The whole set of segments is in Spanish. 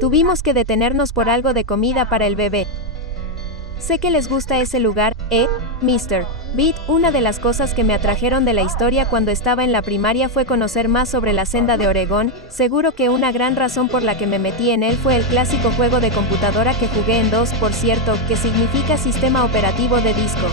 Tuvimos que detenernos por algo de comida para el bebé. Sé que les gusta ese lugar, Mr. Beat. Una de las cosas que me atrajeron de la historia cuando estaba en la primaria fue conocer más sobre la senda de Oregón. Seguro que una gran razón por la que me metí en él fue el clásico juego de computadora que jugué en DOS, por cierto, que significa sistema operativo de disco.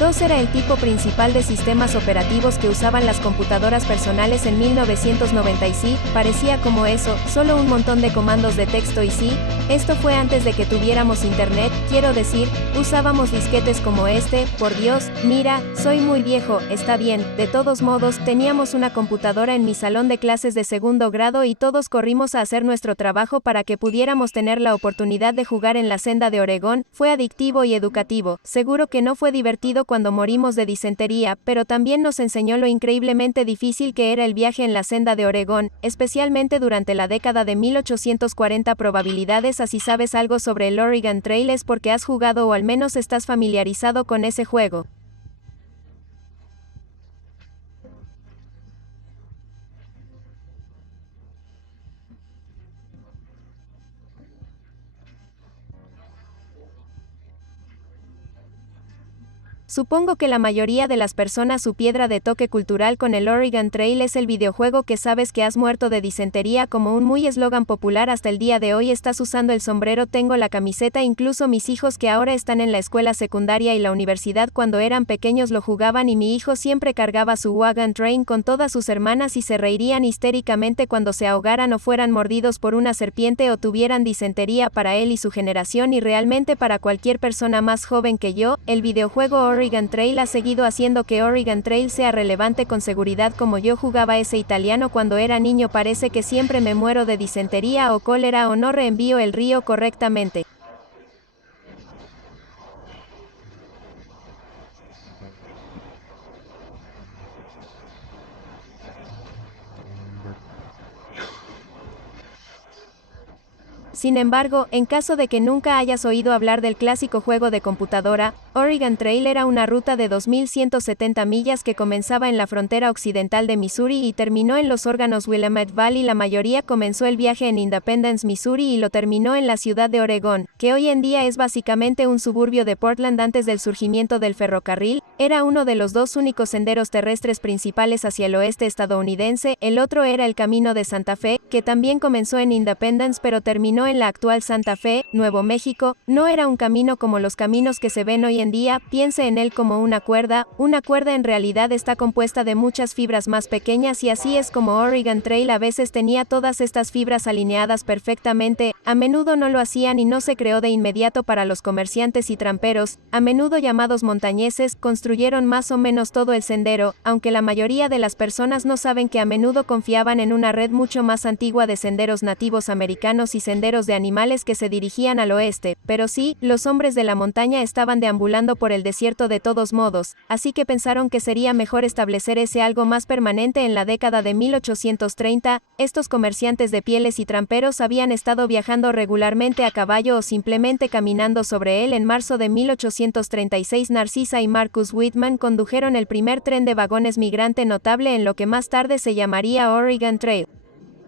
DOS era el tipo principal de sistemas operativos que usaban las computadoras personales en 1990 y sí, parecía como eso, solo un montón de comandos de texto y sí, esto fue antes de que tuviéramos internet, quiero decir, usábamos disquetes como este, por Dios, mira, soy muy viejo, está bien, de todos modos, teníamos una computadora en mi salón de clases de segundo grado y todos corrimos a hacer nuestro trabajo para que pudiéramos tener la oportunidad de jugar en la senda de Oregón. Fue adictivo y educativo, seguro que no fue divertido cuando morimos de disentería, pero también nos enseñó lo increíblemente difícil que era el viaje en la senda de Oregón, especialmente durante la década de 1840. Probabilidades así sabes algo sobre el Oregon Trail es porque has jugado o al menos estás familiarizado con ese juego. Supongo que la mayoría de las personas su piedra de toque cultural con el Oregon Trail es el videojuego que sabes que has muerto de disentería como un muy eslogan popular hasta el día de hoy. Estás usando el sombrero, tengo la camiseta, incluso mis hijos que ahora están en la escuela secundaria y la universidad cuando eran pequeños lo jugaban y mi hijo siempre cargaba su Wagon Train con todas sus hermanas y se reirían histéricamente cuando se ahogaran o fueran mordidos por una serpiente o tuvieran disentería. Para él y su generación y realmente para cualquier persona más joven que yo, el videojuego Oregon Trail ha seguido haciendo que Oregon Trail sea relevante con seguridad. Como yo jugaba ese italiano cuando era niño, parece que siempre me muero de disentería o cólera o no reenvío el río correctamente. Sin embargo, en caso de que nunca hayas oído hablar del clásico juego de computadora, Oregon Trail era una ruta de 2170 millas que comenzaba en la frontera occidental de Missouri y terminó en los órganos Willamette Valley. La mayoría comenzó el viaje en Independence, Missouri y lo terminó en la ciudad de Oregón, que hoy en día es básicamente un suburbio de Portland. Antes del surgimiento del ferrocarril, era uno de los dos únicos senderos terrestres principales hacia el oeste estadounidense. El otro era el Camino de Santa Fe, que también comenzó en Independence pero terminó en la actual Santa Fe, Nuevo México. No era un camino como los caminos que se ven hoy en día, piense en él como una cuerda en realidad está compuesta de muchas fibras más pequeñas y así es como Oregon Trail a veces tenía todas estas fibras alineadas perfectamente. A menudo no lo hacían y no se creó de inmediato para los comerciantes y tramperos, a menudo llamados montañeses, construyeron más o menos todo el sendero, aunque la mayoría de las personas no saben que a menudo confiaban en una red mucho más antigua de senderos nativos americanos y senderos de animales que se dirigían al oeste, pero sí, los hombres de la montaña estaban deambulando por el desierto de todos modos, así que pensaron que sería mejor establecer ese algo más permanente. En la década de 1830, estos comerciantes de pieles y tramperos habían estado viajando regularmente a caballo o simplemente caminando sobre él. En marzo de 1836, Narcisa y Marcus Whitman condujeron el primer tren de vagones migrante notable en lo que más tarde se llamaría Oregon Trail.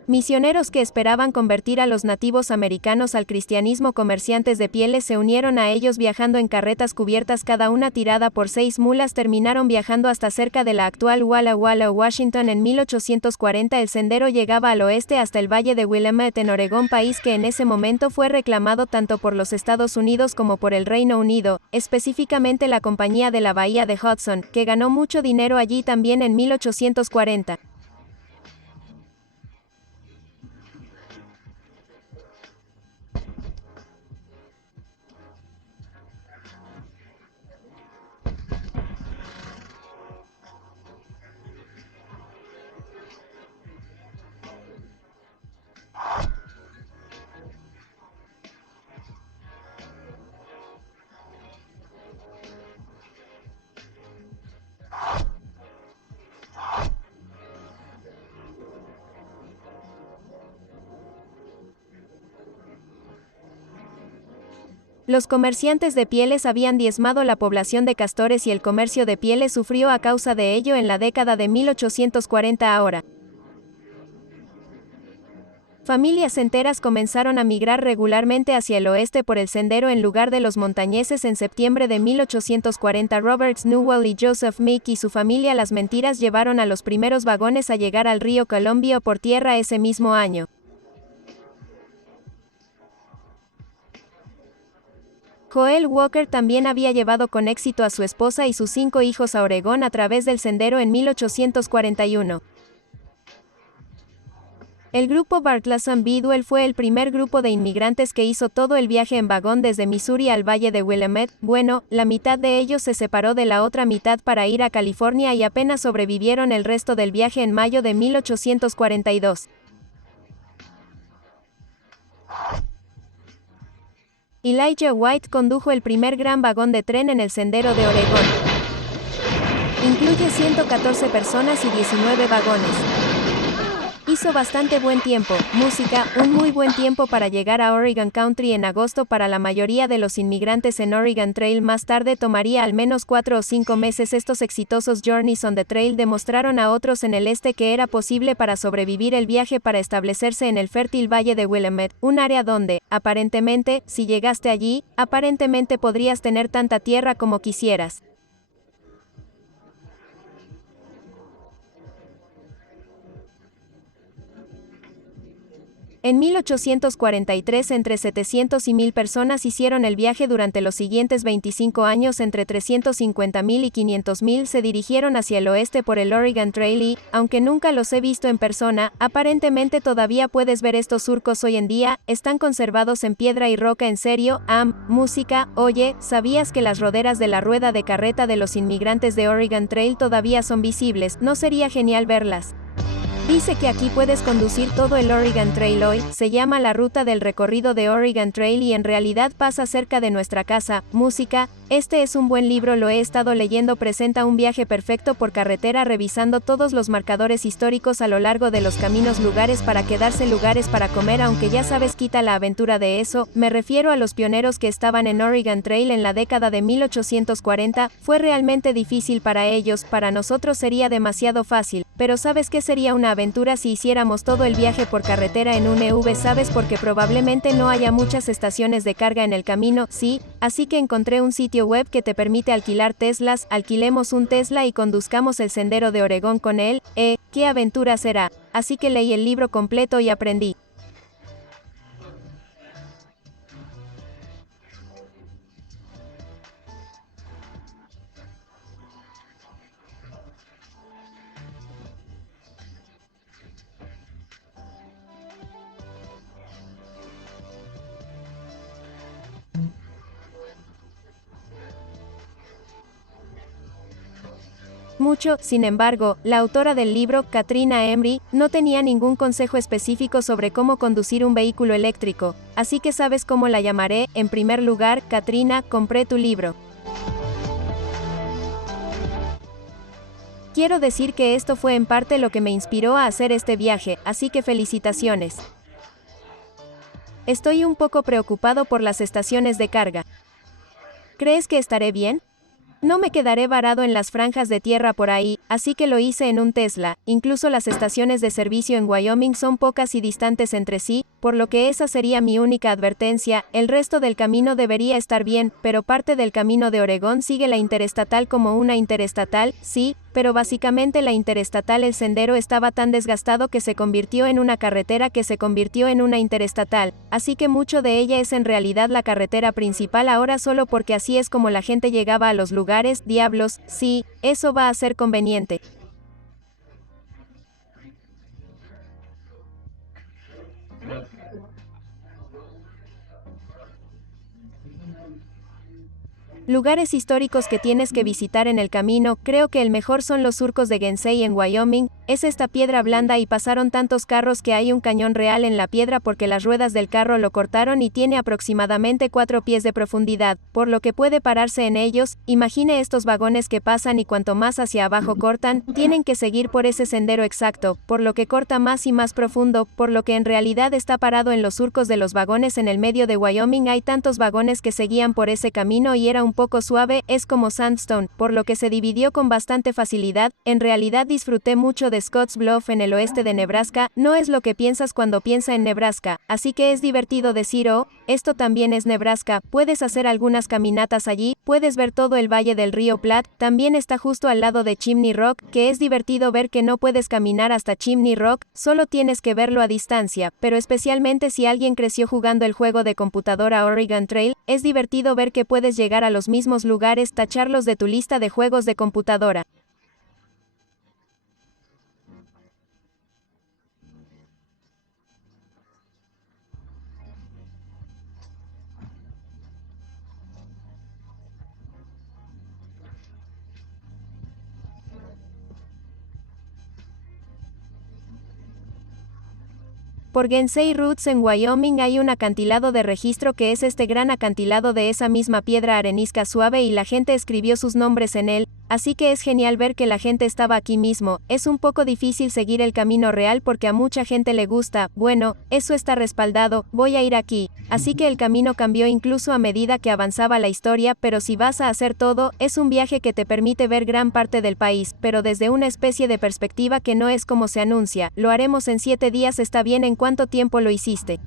Misioneros que esperaban convertir a los nativos americanos al cristianismo. Comerciantes de pieles se unieron a ellos viajando en carretas cubiertas, cada una tirada por 6 mulas. Terminaron viajando hasta cerca de la actual Walla Walla, Washington. En 1840 el sendero llegaba al oeste hasta el valle de Willamette en Oregón, país que en ese momento fue reclamado tanto por los Estados Unidos como por el Reino Unido, específicamente la Compañía de la Bahía de Hudson, que ganó mucho dinero allí también en 1840. Los comerciantes de pieles habían diezmado la población de castores y el comercio de pieles sufrió a causa de ello en la década de 1840 ahora. Familias enteras comenzaron a migrar regularmente hacia el oeste por el sendero en lugar de los montañeses en septiembre de 1840. Roberts Newell y Joseph Meek y su familia Las Mentiras llevaron a los primeros vagones a llegar al río Columbia por tierra ese mismo año. Joel Walker también había llevado con éxito a su esposa y sus 5 hijos a Oregón a través del sendero en 1841. El grupo Bartleson Bidwell fue el primer grupo de inmigrantes que hizo todo el viaje en vagón desde Missouri al valle de Willamette. Bueno, la mitad de ellos se separó de la otra mitad para ir a California y apenas sobrevivieron el resto del viaje en mayo de 1842. Elijah White condujo el primer gran vagón de tren en el sendero de Oregón. Incluye 114 personas y 19 vagones. Hizo bastante buen tiempo, música, un muy buen tiempo para llegar a Oregon Country en agosto para la mayoría de los inmigrantes en Oregon Trail. Más tarde tomaría al menos 4 o 5 meses. Estos exitosos Journeys on the Trail demostraron a otros en el este que era posible para sobrevivir el viaje para establecerse en el fértil valle de Willamette, un área donde, aparentemente, si llegaste allí, aparentemente podrías tener tanta tierra como quisieras. En 1843 entre 700 y 1000 personas hicieron el viaje. Durante los siguientes 25 años entre 350,000 y 500,000 se dirigieron hacia el oeste por el Oregon Trail y, aunque nunca los he visto en persona, aparentemente todavía puedes ver estos surcos hoy en día. Están conservados en piedra y roca. En serio, música. Oye, ¿sabías que las roderas de la rueda de carreta de los inmigrantes de Oregon Trail todavía son visibles? ¿No sería genial verlas? Dice que aquí puedes conducir todo el Oregon Trail hoy. Se llama la ruta del recorrido de Oregon Trail y en realidad pasa cerca de nuestra casa. Música. Este es un buen libro, lo he estado leyendo. Presenta un viaje perfecto por carretera revisando todos los marcadores históricos a lo largo de los caminos, lugares para quedarse, lugares para comer, aunque ya sabes, quita la aventura de eso. Me refiero a los pioneros que estaban en Oregon Trail en la década de 1840. Fue realmente difícil para ellos, para nosotros sería demasiado fácil, pero ¿sabes qué sería una aventura si hiciéramos todo el viaje por carretera en un EV? ¿Sabes? Porque probablemente no haya muchas estaciones de carga en el camino, sí, así que encontré un sitio web que te permite alquilar Teslas. Alquilemos un Tesla y conduzcamos el sendero de Oregón con él. ¿Qué aventura será? Así que leí el libro completo y aprendí. Mucho, sin embargo, la autora del libro, Katrina Emery, no tenía ningún consejo específico sobre cómo conducir un vehículo eléctrico, así que ¿sabes cómo la llamaré? En primer lugar, Katrina, compré tu libro. Quiero decir que esto fue en parte lo que me inspiró a hacer este viaje, así que felicitaciones. Estoy un poco preocupado por las estaciones de carga. ¿Crees que estaré bien? No me quedaré varado en las franjas de tierra por ahí, así que lo hice en un Tesla. Incluso las estaciones de servicio en Wyoming son pocas y distantes entre sí, por lo que esa sería mi única advertencia. El resto del camino debería estar bien, pero parte del camino de Oregón sigue la interestatal como una interestatal, sí, pero básicamente la interestatal. El sendero estaba tan desgastado que se convirtió en una carretera que se convirtió en una interestatal, así que mucho de ella es en realidad la carretera principal ahora solo porque así es como la gente llegaba a los lugares. Diablos, sí, eso va a ser conveniente. Lugares históricos que tienes que visitar en el camino, creo que el mejor son los surcos de Gansey en Wyoming, es esta piedra blanda y pasaron tantos carros que hay un cañón real en la piedra porque las ruedas del carro lo cortaron y tiene aproximadamente 4 pies de profundidad, por lo que puede pararse en ellos. Imagine estos vagones que pasan y cuanto más hacia abajo cortan, tienen que seguir por ese sendero exacto, por lo que corta más y más profundo, por lo que en realidad está parado en los surcos de los vagones en el medio de Wyoming. Hay tantos vagones que seguían por ese camino y era un poco suave, es como sandstone, por lo que se dividió con bastante facilidad. En realidad disfruté mucho de Scotts Bluff en el oeste de Nebraska, no es lo que piensas cuando piensa en Nebraska, así que es divertido decir, oh, esto también es Nebraska. Puedes hacer algunas caminatas allí, puedes ver todo el valle del río Platte, también está justo al lado de Chimney Rock, que es divertido ver que no puedes caminar hasta Chimney Rock, solo tienes que verlo a distancia, pero especialmente si alguien creció jugando el juego de computadora Oregon Trail, es divertido ver que puedes llegar a los mismos lugares, tacharlos de tu lista de juegos de computadora. Por Gansey Roots en Wyoming hay un acantilado de registro que es este gran acantilado de esa misma piedra arenisca suave y la gente escribió sus nombres en él, así que es genial ver que la gente estaba aquí mismo. Es un poco difícil seguir el camino real porque a mucha gente le gusta, bueno, eso está respaldado, voy a ir aquí, así que el camino cambió incluso a medida que avanzaba la historia, pero si vas a hacer todo, es un viaje que te permite ver gran parte del país, pero desde una especie de perspectiva que no es como se anuncia. Lo haremos en 7 días, ¿está bien? ¿En cuánto tiempo lo hiciste?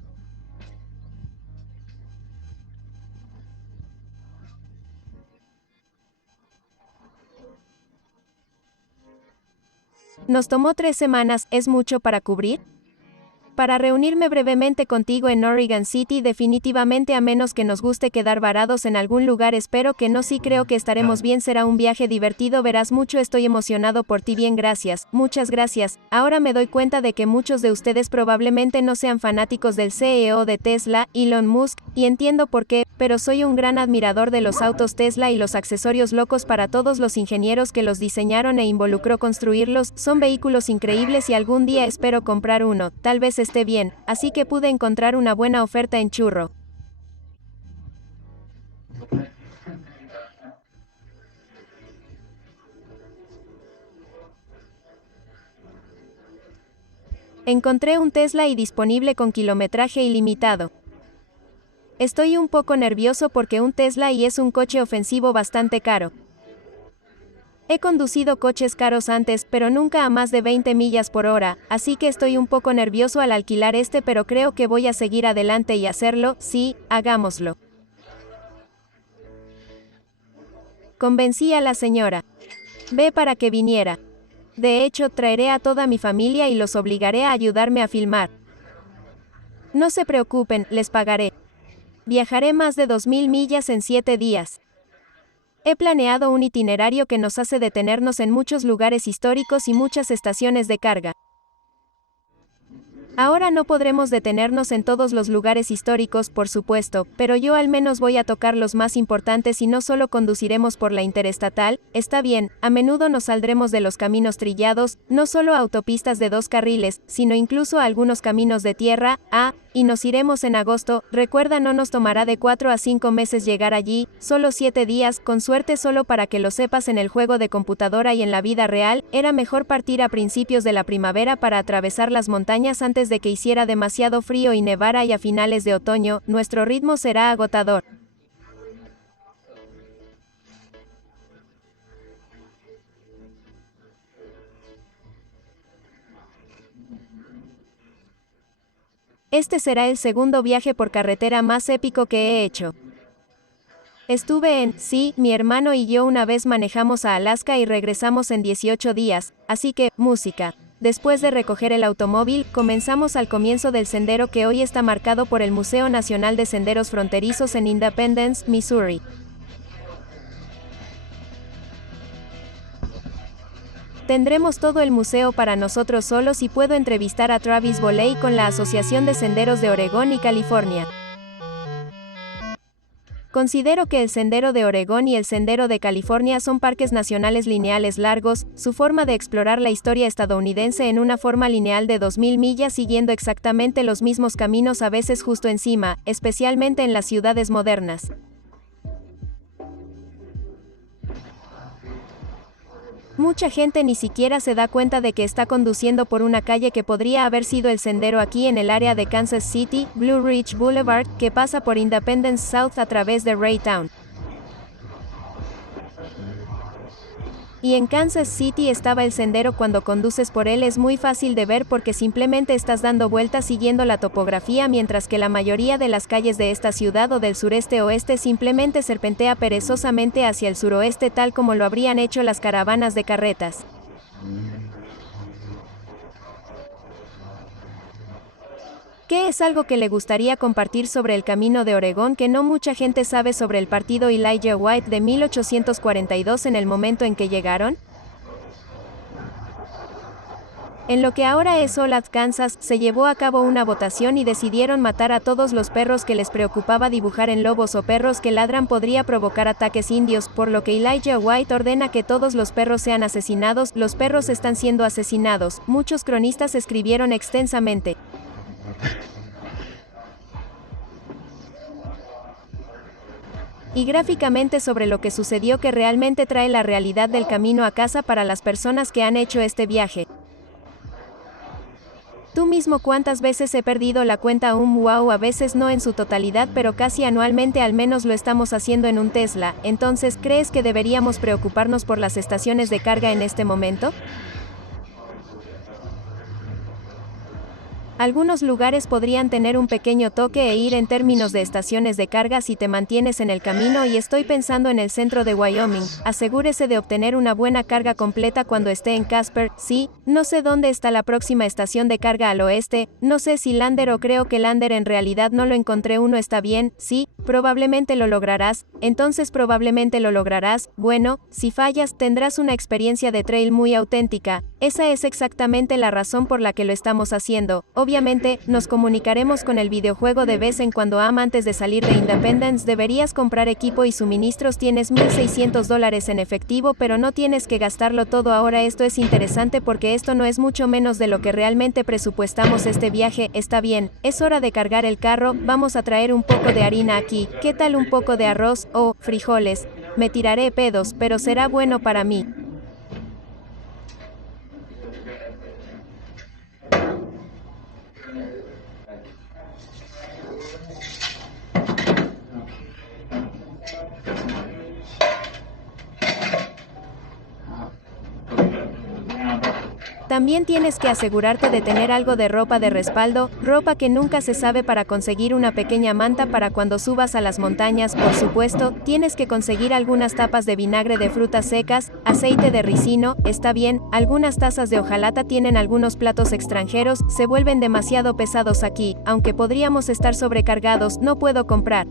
Nos tomó 3 semanas, ¿es mucho para cubrir? Para reunirme brevemente contigo en Oregon City, definitivamente, a menos que nos guste quedar varados en algún lugar, espero que no, sí creo que estaremos bien, será un viaje divertido, verás mucho, estoy emocionado por ti, bien, gracias, muchas gracias. Ahora me doy cuenta de que muchos de ustedes probablemente no sean fanáticos del CEO de Tesla, Elon Musk, y entiendo por qué, pero soy un gran admirador de los autos Tesla y los accesorios locos para todos los ingenieros que los diseñaron e involucró construirlos, son vehículos increíbles y algún día espero comprar uno, tal vez esté bien, así que pude encontrar una buena oferta en churro. Encontré un Tesla y disponible con kilometraje ilimitado. Estoy un poco nervioso porque un Tesla y es un coche ofensivo bastante caro. He conducido coches caros antes, pero nunca a más de 20 millas por hora, así que estoy un poco nervioso al alquilar este, pero creo que voy a seguir adelante y hacerlo, sí, hagámoslo. Convencí a la señora B para que viniera. De hecho, traeré a toda mi familia y los obligaré a ayudarme a filmar. No se preocupen, les pagaré. Viajaré más de 2000 millas en 7 días. He planeado un itinerario que nos hace detenernos en muchos lugares históricos y muchas estaciones de carga. Ahora no podremos detenernos en todos los lugares históricos, por supuesto, pero yo al menos voy a tocar los más importantes y no solo conduciremos por la interestatal, está bien, a menudo nos saldremos de los caminos trillados, no solo a autopistas de 2 carriles, sino incluso a algunos caminos de tierra, y nos iremos en agosto, recuerda, no nos tomará de 4 a 5 meses llegar allí, solo 7 días, con suerte, solo para que lo sepas, en el juego de computadora y en la vida real, era mejor partir a principios de la primavera para atravesar las montañas antes de que hiciera demasiado frío y nevara, y a finales de otoño, nuestro ritmo será agotador. Este será el segundo viaje por carretera más épico que he hecho. Estuve sí, mi hermano y yo una vez manejamos a Alaska y regresamos en 18 días, así que, música. Después de recoger el automóvil, comenzamos al comienzo del sendero que hoy está marcado por el Museo Nacional de Senderos Fronterizos en Independence, Missouri. Tendremos todo el museo para nosotros solos y puedo entrevistar a Travis Boley con la Asociación de Senderos de Oregón y California. Considero que el Sendero de Oregón y el Sendero de California son parques nacionales lineales largos, su forma de explorar la historia estadounidense en una forma lineal de 2000 millas siguiendo exactamente los mismos caminos a veces justo encima, especialmente en las ciudades modernas. Mucha gente ni siquiera se da cuenta de que está conduciendo por una calle que podría haber sido el sendero aquí en el área de Kansas City, Blue Ridge Boulevard, que pasa por Independence South a través de Raytown. Y en Kansas City estaba el sendero. Cuando conduces por él es muy fácil de ver porque simplemente estás dando vueltas siguiendo la topografía, mientras que la mayoría de las calles de esta ciudad o del sureste-oeste simplemente serpentea perezosamente hacia el suroeste tal como lo habrían hecho las caravanas de carretas. ¿Qué es algo que le gustaría compartir sobre el Camino de Oregón que no mucha gente sabe sobre el partido Elijah White de 1842 en el momento en que llegaron? En lo que ahora es Olathe, Kansas, se llevó a cabo una votación y decidieron matar a todos los perros que les preocupaba dibujar en lobos o perros que ladran podría provocar ataques indios, por lo que Elijah White ordena que todos los perros sean asesinados. Los perros están siendo asesinados, muchos cronistas escribieron extensamente. Y gráficamente sobre lo que sucedió, que realmente trae la realidad del camino a casa para las personas que han hecho este viaje. Tú mismo, ¿cuántas veces he perdido la cuenta? Wow, a veces no en su totalidad, pero casi anualmente al menos lo estamos haciendo en un Tesla. Entonces, ¿crees que deberíamos preocuparnos por las estaciones de carga en este momento? Algunos lugares podrían tener un pequeño toque e ir en términos de estaciones de carga si te mantienes en el camino, y estoy pensando en el centro de Wyoming. Asegúrese de obtener una buena carga completa cuando esté en Casper. Sí, no sé dónde está la próxima estación de carga al oeste, no sé si Lander o creo que Lander en realidad no lo encontré. Uno está bien, sí, probablemente lo lograrás, entonces probablemente lo lograrás. Bueno, si fallas, tendrás una experiencia de trail muy auténtica. Esa es exactamente la razón por la que lo estamos haciendo. Obviamente, nos comunicaremos con el videojuego de vez en cuando. Antes de salir de Independence deberías comprar equipo y suministros. Tienes $1,600 en efectivo, pero no tienes que gastarlo todo ahora. Esto es interesante porque esto no es mucho menos de lo que realmente presupuestamos este viaje. Está bien, es hora de cargar el carro. Vamos a traer un poco de harina aquí. ¿Qué tal un poco de arroz o frijoles? Me tiraré pedos, pero será bueno para mí. También tienes que asegurarte de tener algo de ropa de respaldo, ropa que nunca se sabe, para conseguir una pequeña manta para cuando subas a las montañas. Por supuesto, tienes que conseguir algunas tapas de vinagre de frutas secas, aceite de ricino, está bien, algunas tazas de hojalata. Tienen algunos platos extranjeros, se vuelven demasiado pesados aquí, aunque podríamos estar sobrecargados. No puedo comprar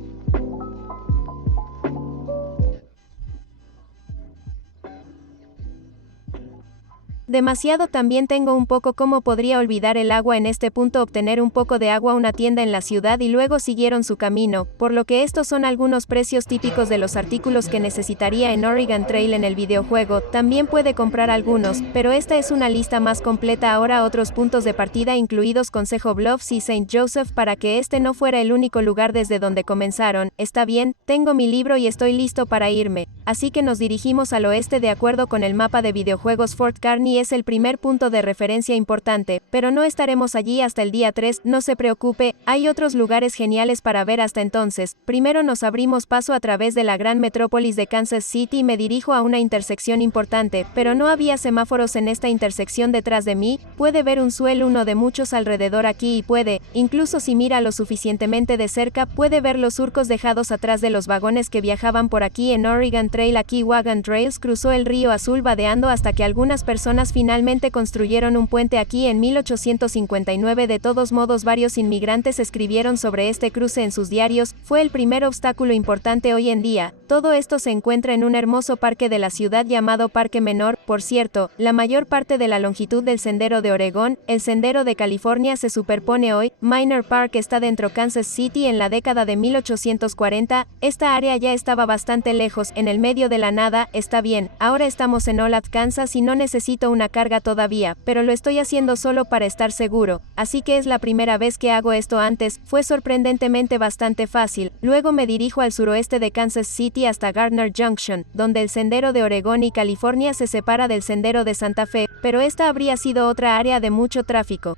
demasiado. También tengo un poco. ¿Cómo podría olvidar el agua en este punto? Obtener un poco de agua, una tienda en la ciudad, y luego siguieron su camino, por lo que estos son algunos precios típicos de los artículos que necesitaría en Oregon Trail en el videojuego. También puede comprar algunos, pero esta es una lista más completa. Ahora otros puntos de partida incluidos Consejo Bluffs y St. Joseph, para que este no fuera el único lugar desde donde comenzaron. Está bien, tengo mi libro y estoy listo para irme. Así que nos dirigimos al oeste de acuerdo con el mapa de videojuegos. Fort Kearny es el primer punto de referencia importante, pero no estaremos allí hasta el día 3, no se preocupe, hay otros lugares geniales para ver hasta entonces. Primero nos abrimos paso a través de la gran metrópolis de Kansas City y me dirijo a una intersección importante, pero no había semáforos en esta intersección. Detrás de mí, puede ver un suelo, uno de muchos alrededor aquí, y puede, incluso si mira lo suficientemente de cerca, puede ver los surcos dejados atrás de los vagones que viajaban por aquí en Oregon Trail. Aquí Wagon Trails cruzó el río Azul vadeando hasta que algunas personas finalmente construyeron un puente aquí en 1859. De todos modos, varios inmigrantes escribieron sobre este cruce en sus diarios. Fue el primer obstáculo importante hoy en día. Todo esto se encuentra en un hermoso parque de la ciudad llamado Parque Menor. Por cierto, la mayor parte de la longitud del Sendero de Oregón, el Sendero de California, se superpone hoy. Minor Park está dentro Kansas City en la década de 1840. Esta área ya estaba bastante lejos, en el medio de la nada. Está bien, ahora estamos en Olathe, Kansas y no necesito una carga todavía, pero lo estoy haciendo solo para estar seguro, así que es la primera vez que hago esto. Antes, fue sorprendentemente bastante fácil. Luego me dirijo al suroeste de Kansas City hasta Gardner Junction, donde el Sendero de Oregón y California se separa del Sendero de Santa Fe, pero esta habría sido otra área de mucho tráfico.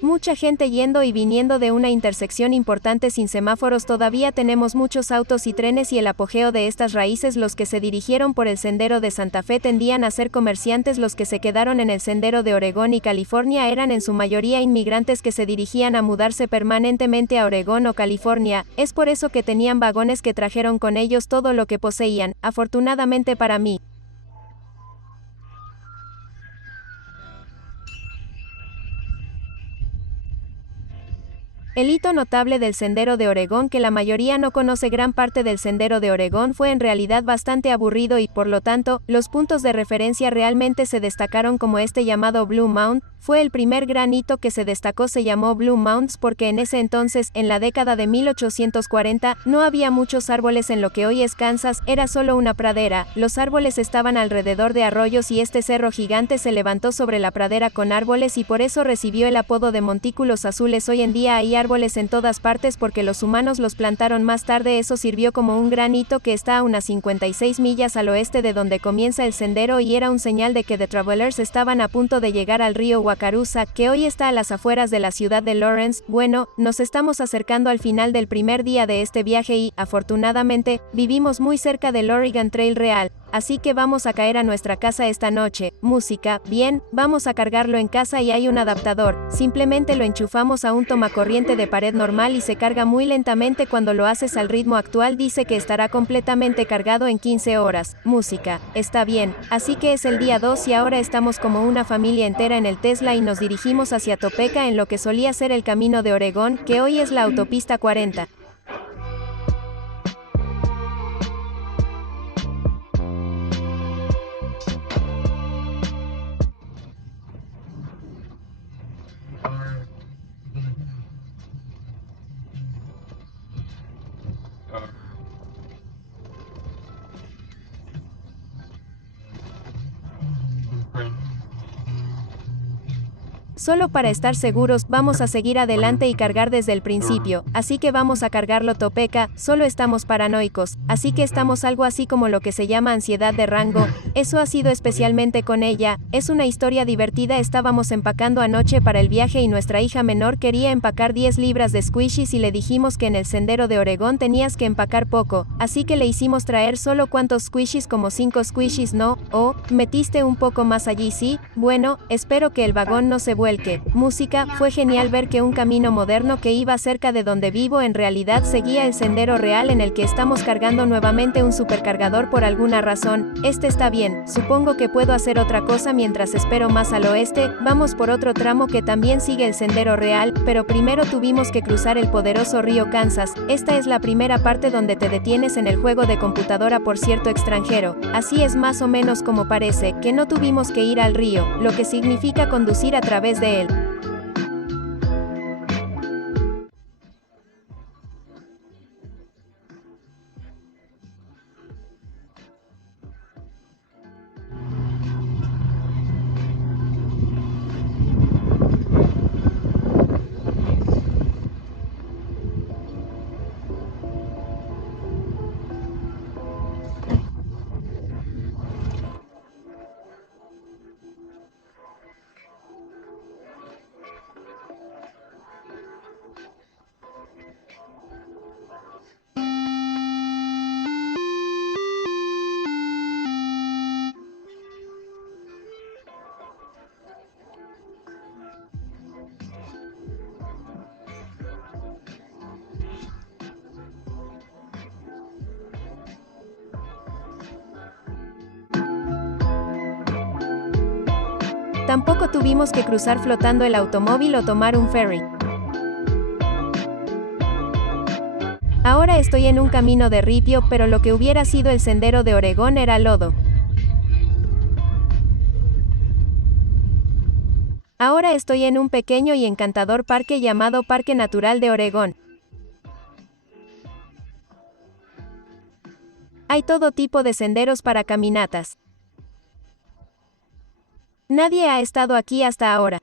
Mucha gente yendo y viniendo de una intersección importante sin semáforos. Todavía tenemos muchos autos y trenes y el apogeo de estas raíces. Los que se dirigieron por el Sendero de Santa Fe tendían a ser comerciantes. Los que se quedaron en el Sendero de Oregón y California eran en su mayoría inmigrantes que se dirigían a mudarse permanentemente a Oregón o California. Es por eso que tenían vagones que trajeron con ellos todo lo que poseían, afortunadamente para mí. El hito notable del Sendero de Oregón, que la mayoría no conoce. Gran parte del Sendero de Oregón fue en realidad bastante aburrido y, por lo tanto, los puntos de referencia realmente se destacaron, como este llamado Blue Mound. Fue el primer gran hito que se destacó. Se llamó Blue Mounds porque en ese entonces, en la década de 1840, no había muchos árboles en lo que hoy es Kansas, era solo una pradera. Los árboles estaban alrededor de arroyos y este cerro gigante se levantó sobre la pradera con árboles y por eso recibió el apodo de Montículos Azules. Hoy en día hay árboles en todas partes porque los humanos los plantaron más tarde. Eso sirvió como un gran hito que está a unas 56 millas al oeste de donde comienza el sendero y era un señal de que The Travelers estaban a punto de llegar al río Wakarusa, que hoy está a las afueras de la ciudad de Lawrence. Bueno, nos estamos acercando al final del primer día de este viaje y, afortunadamente, vivimos muy cerca del Oregon Trail real. Así que vamos a caer a nuestra casa esta noche. Música, bien, vamos a cargarlo en casa y hay un adaptador. Simplemente lo enchufamos a un tomacorriente de pared normal y se carga muy lentamente. Cuando lo haces al ritmo actual dice que estará completamente cargado en 15 horas. Música, está bien. Así que es el día 2 y ahora estamos como una familia entera en el Tesla y nos dirigimos hacia Topeka en lo que solía ser el camino de Oregón, que hoy es la autopista 40. Solo para estar seguros, vamos a seguir adelante y cargar desde el principio, así que vamos a cargarlo. Topeka, solo estamos paranoicos, así que estamos algo así como lo que se llama ansiedad de rango. Eso ha sido especialmente con ella, es una historia divertida. Estábamos empacando anoche para el viaje y nuestra hija menor quería empacar 10 libras de squishies y le dijimos que en el Sendero de Oregón tenías que empacar poco, así que le hicimos traer solo ¿cuántos squishies? Como 5 squishies, ¿no? Oh, metiste un poco más allí, ¿sí? Bueno, espero que el vagón no se vuelque. Música, fue genial ver que un camino moderno que iba cerca de donde vivo en realidad seguía el sendero real en el que estamos cargando nuevamente un supercargador por alguna razón. Este está bien, supongo que puedo hacer otra cosa mientras espero. Más al oeste, vamos por otro tramo que también sigue el sendero real, pero primero tuvimos que cruzar el poderoso río Kansas. Esta es la primera parte donde te detienes en el juego de computadora, por cierto, extranjero. Así es más o menos como parece, que no tuvimos que ir al río, lo que significa conducir a través de él. Tampoco tuvimos que cruzar flotando el automóvil o tomar un ferry. Ahora estoy en un camino de ripio, pero lo que hubiera sido el sendero de Oregón era lodo. Ahora estoy en un pequeño y encantador parque llamado Parque Natural de Oregón. Hay todo tipo de senderos para caminatas. Nadie ha estado aquí hasta ahora.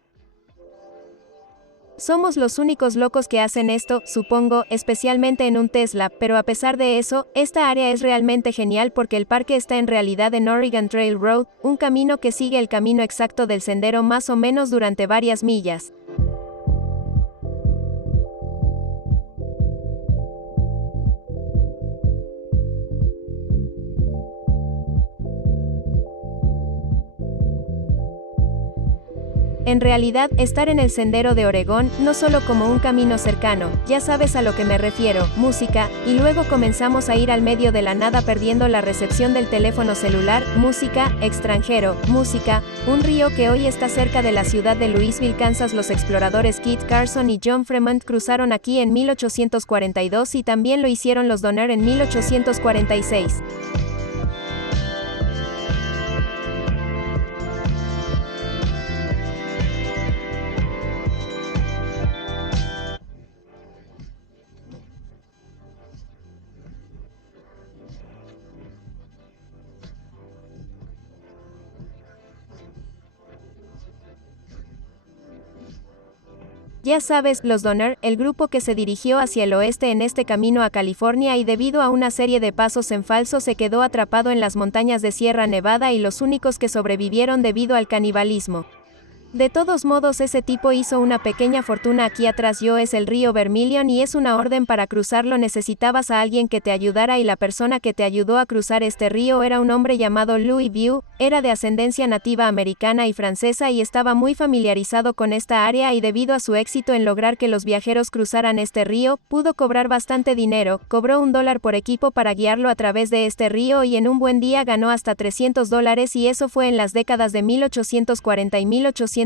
Somos los únicos locos que hacen esto, supongo, especialmente en un Tesla, pero a pesar de eso, esta área es realmente genial porque el parque está en realidad en Oregon Trail Road, un camino que sigue el camino exacto del sendero más o menos durante varias millas. En realidad, estar en el sendero de Oregón, no solo como un camino cercano, ya sabes a lo que me refiero, música, y luego comenzamos a ir al medio de la nada perdiendo la recepción del teléfono celular, música, extranjero, música, un río que hoy está cerca de la ciudad de Louisville, Kansas. Los exploradores Kit Carson y John Fremont cruzaron aquí en 1842 y también lo hicieron los Donner en 1846. Ya sabes, los Donner, el grupo que se dirigió hacia el oeste en este camino a California y debido a una serie de pasos en falso se quedó atrapado en las montañas de Sierra Nevada y los únicos que sobrevivieron debido al canibalismo. De todos modos ese tipo hizo una pequeña fortuna aquí atrás. Yo es el río Vermilion y es una orden para cruzarlo. Necesitabas a alguien que te ayudara y la persona que te ayudó a cruzar este río era un hombre llamado Louis View, era de ascendencia nativa americana y francesa y estaba muy familiarizado con esta área y debido a su éxito en lograr que los viajeros cruzaran este río, pudo cobrar bastante dinero, cobró $1 por equipo para guiarlo a través de este río y en un buen día ganó hasta $300 y eso fue en las décadas de 1840 y 1850.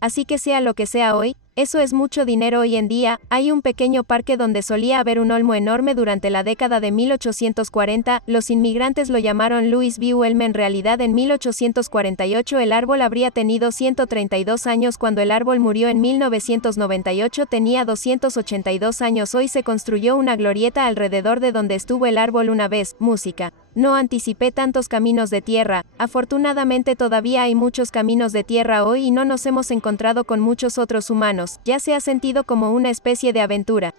Así que sea lo que sea hoy, eso es mucho dinero hoy en día. Hay un pequeño parque donde solía haber un olmo enorme durante la década de 1840, los inmigrantes lo llamaron Louis View Elm. En realidad en 1848 el árbol habría tenido 132 años cuando el árbol murió en 1998 tenía 282 años. Hoy se construyó una glorieta alrededor de donde estuvo el árbol una vez. Música. No anticipé tantos caminos de tierra, afortunadamente todavía hay muchos caminos de tierra hoy y no nos hemos encontrado con muchos otros humanos, ya se ha sentido como una especie de aventura.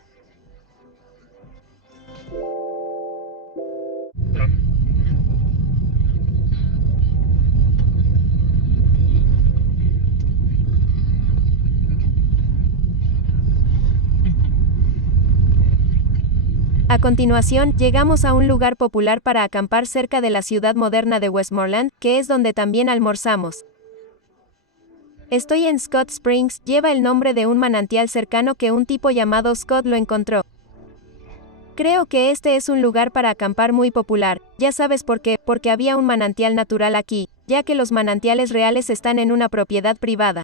A continuación, llegamos a un lugar popular para acampar cerca de la ciudad moderna de Westmoreland, que es donde también almorzamos. Estoy en Scott Springs, lleva el nombre de un manantial cercano que un tipo llamado Scott lo encontró. Creo que este es un lugar para acampar muy popular, ya sabes por qué, porque había un manantial natural aquí, ya que los manantiales reales están en una propiedad privada.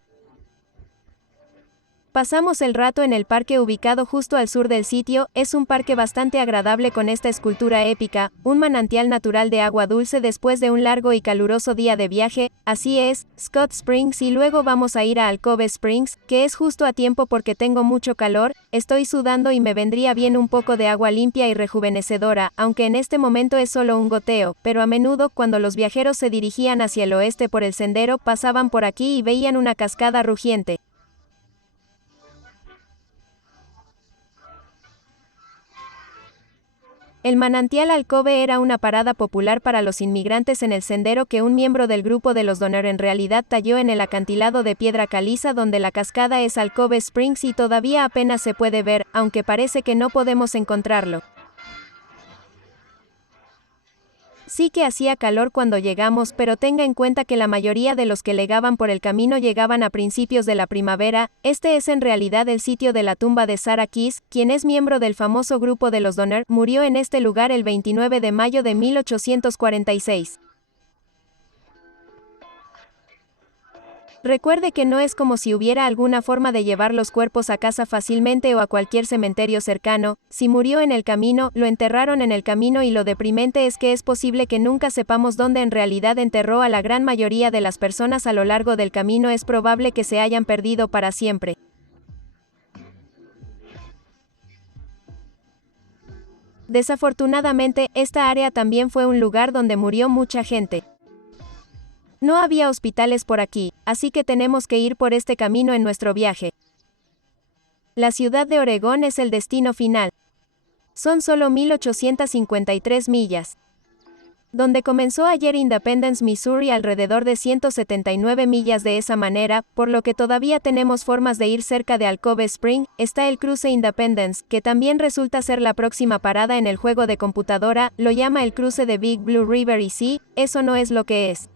Pasamos el rato en el parque ubicado justo al sur del sitio, es un parque bastante agradable con esta escultura épica, un manantial natural de agua dulce después de un largo y caluroso día de viaje, así es, Scott Springs y luego vamos a ir a Alcove Springs, que es justo a tiempo porque tengo mucho calor, estoy sudando y me vendría bien un poco de agua limpia y rejuvenecedora, aunque en este momento es solo un goteo, pero a menudo cuando los viajeros se dirigían hacia el oeste por el sendero pasaban por aquí y veían una cascada rugiente. El manantial Alcove era una parada popular para los inmigrantes en el sendero que un miembro del grupo de los Donner en realidad talló en el acantilado de piedra caliza donde la cascada es Alcove Springs y todavía apenas se puede ver, aunque parece que no podemos encontrarlo. Sí que hacía calor cuando llegamos, pero tenga en cuenta que la mayoría de los que legaban por el camino llegaban a principios de la primavera. Este es en realidad el sitio de la tumba de Sarah Kiss, quien es miembro del famoso grupo de los Donner, murió en este lugar el 29 de mayo de 1846. Recuerde que no es como si hubiera alguna forma de llevar los cuerpos a casa fácilmente o a cualquier cementerio cercano. Si murió en el camino, lo enterraron en el camino y lo deprimente es que es posible que nunca sepamos dónde en realidad enterró a la gran mayoría de las personas a lo largo del camino. Es probable que se hayan perdido para siempre. Desafortunadamente, esta área también fue un lugar donde murió mucha gente. No había hospitales por aquí, así que tenemos que ir por este camino en nuestro viaje. La ciudad de Oregón es el destino final. Son solo 1853 millas. Donde comenzó ayer Independence, Missouri, alrededor de 179 millas de esa manera, por lo que todavía tenemos formas de ir cerca de Alcove Spring. Está el cruce Independence, que también resulta ser la próxima parada en el juego de computadora. Lo llama el cruce de Big Blue River y sí, eso no es lo que es.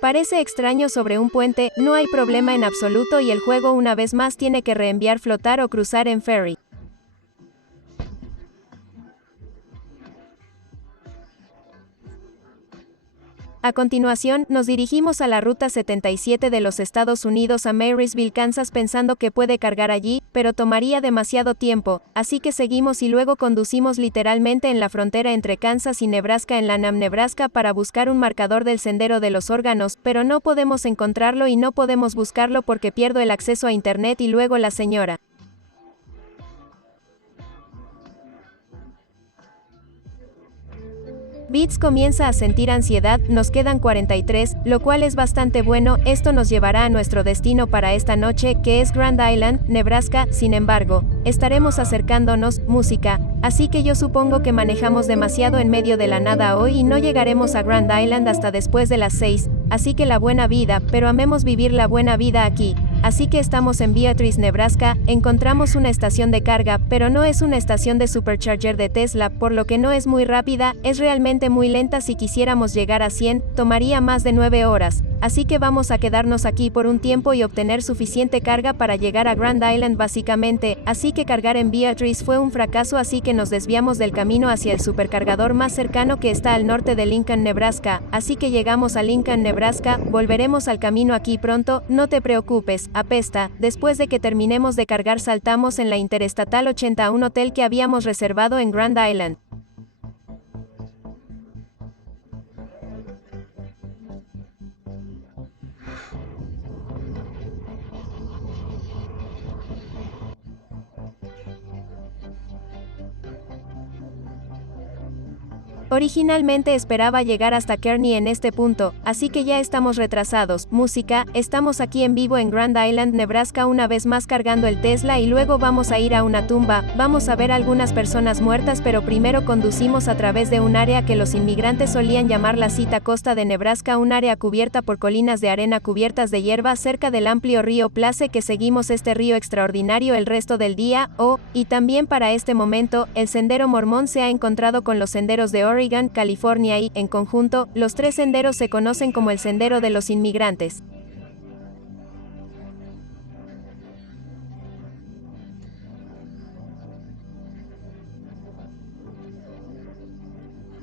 Parece extraño sobre un puente, no hay problema en absoluto y el juego una vez más tiene que reenviar flotar o cruzar en ferry. A continuación, nos dirigimos a la Ruta 77 de los Estados Unidos a Marysville, Kansas, pensando que puede cargar allí, pero tomaría demasiado tiempo, así que seguimos y luego conducimos literalmente en la frontera entre Kansas y Nebraska en Lanham, Nebraska, para buscar un marcador del sendero de los órganos, pero no podemos encontrarlo y no podemos buscarlo porque pierdo el acceso a internet y luego la señora Beats comienza a sentir ansiedad. Nos quedan 43, lo cual es bastante bueno. Esto nos llevará a nuestro destino para esta noche, que es Grand Island, Nebraska. Sin embargo, estaremos acercándonos, música, así que yo supongo que manejamos demasiado en medio de la nada hoy y no llegaremos a Grand Island hasta después de las 6, así que la buena vida, pero amemos vivir la buena vida aquí. Así que estamos en Beatrice, Nebraska, encontramos una estación de carga, pero no es una estación de supercharger de Tesla, por lo que no es muy rápida, es realmente muy lenta. Si quisiéramos llegar a 100, tomaría más de 9 horas, así que vamos a quedarnos aquí por un tiempo y obtener suficiente carga para llegar a Grand Island básicamente, así que cargar en Beatrice fue un fracaso, así que nos desviamos del camino hacia el supercargador más cercano que está al norte de Lincoln, Nebraska, así que llegamos a Lincoln, Nebraska, volveremos al camino aquí pronto, no te preocupes. Apesta. Después de que terminemos de cargar saltamos en la Interestatal 80 a un hotel que habíamos reservado en Grand Island. Originalmente esperaba llegar hasta Kearney en este punto, así que ya estamos retrasados. Música, estamos aquí en vivo en Grand Island, Nebraska, una vez más cargando el Tesla y luego vamos a ir a una tumba, vamos a ver algunas personas muertas, pero primero conducimos a través de un área que los inmigrantes solían llamar la Cita Costa de Nebraska, un área cubierta por colinas de arena cubiertas de hierba cerca del amplio río Place, que seguimos este río extraordinario el resto del día. Y también para este momento, el sendero mormón se ha encontrado con los senderos de Oregon, California y, en conjunto, los tres senderos se conocen como el Sendero de los Inmigrantes.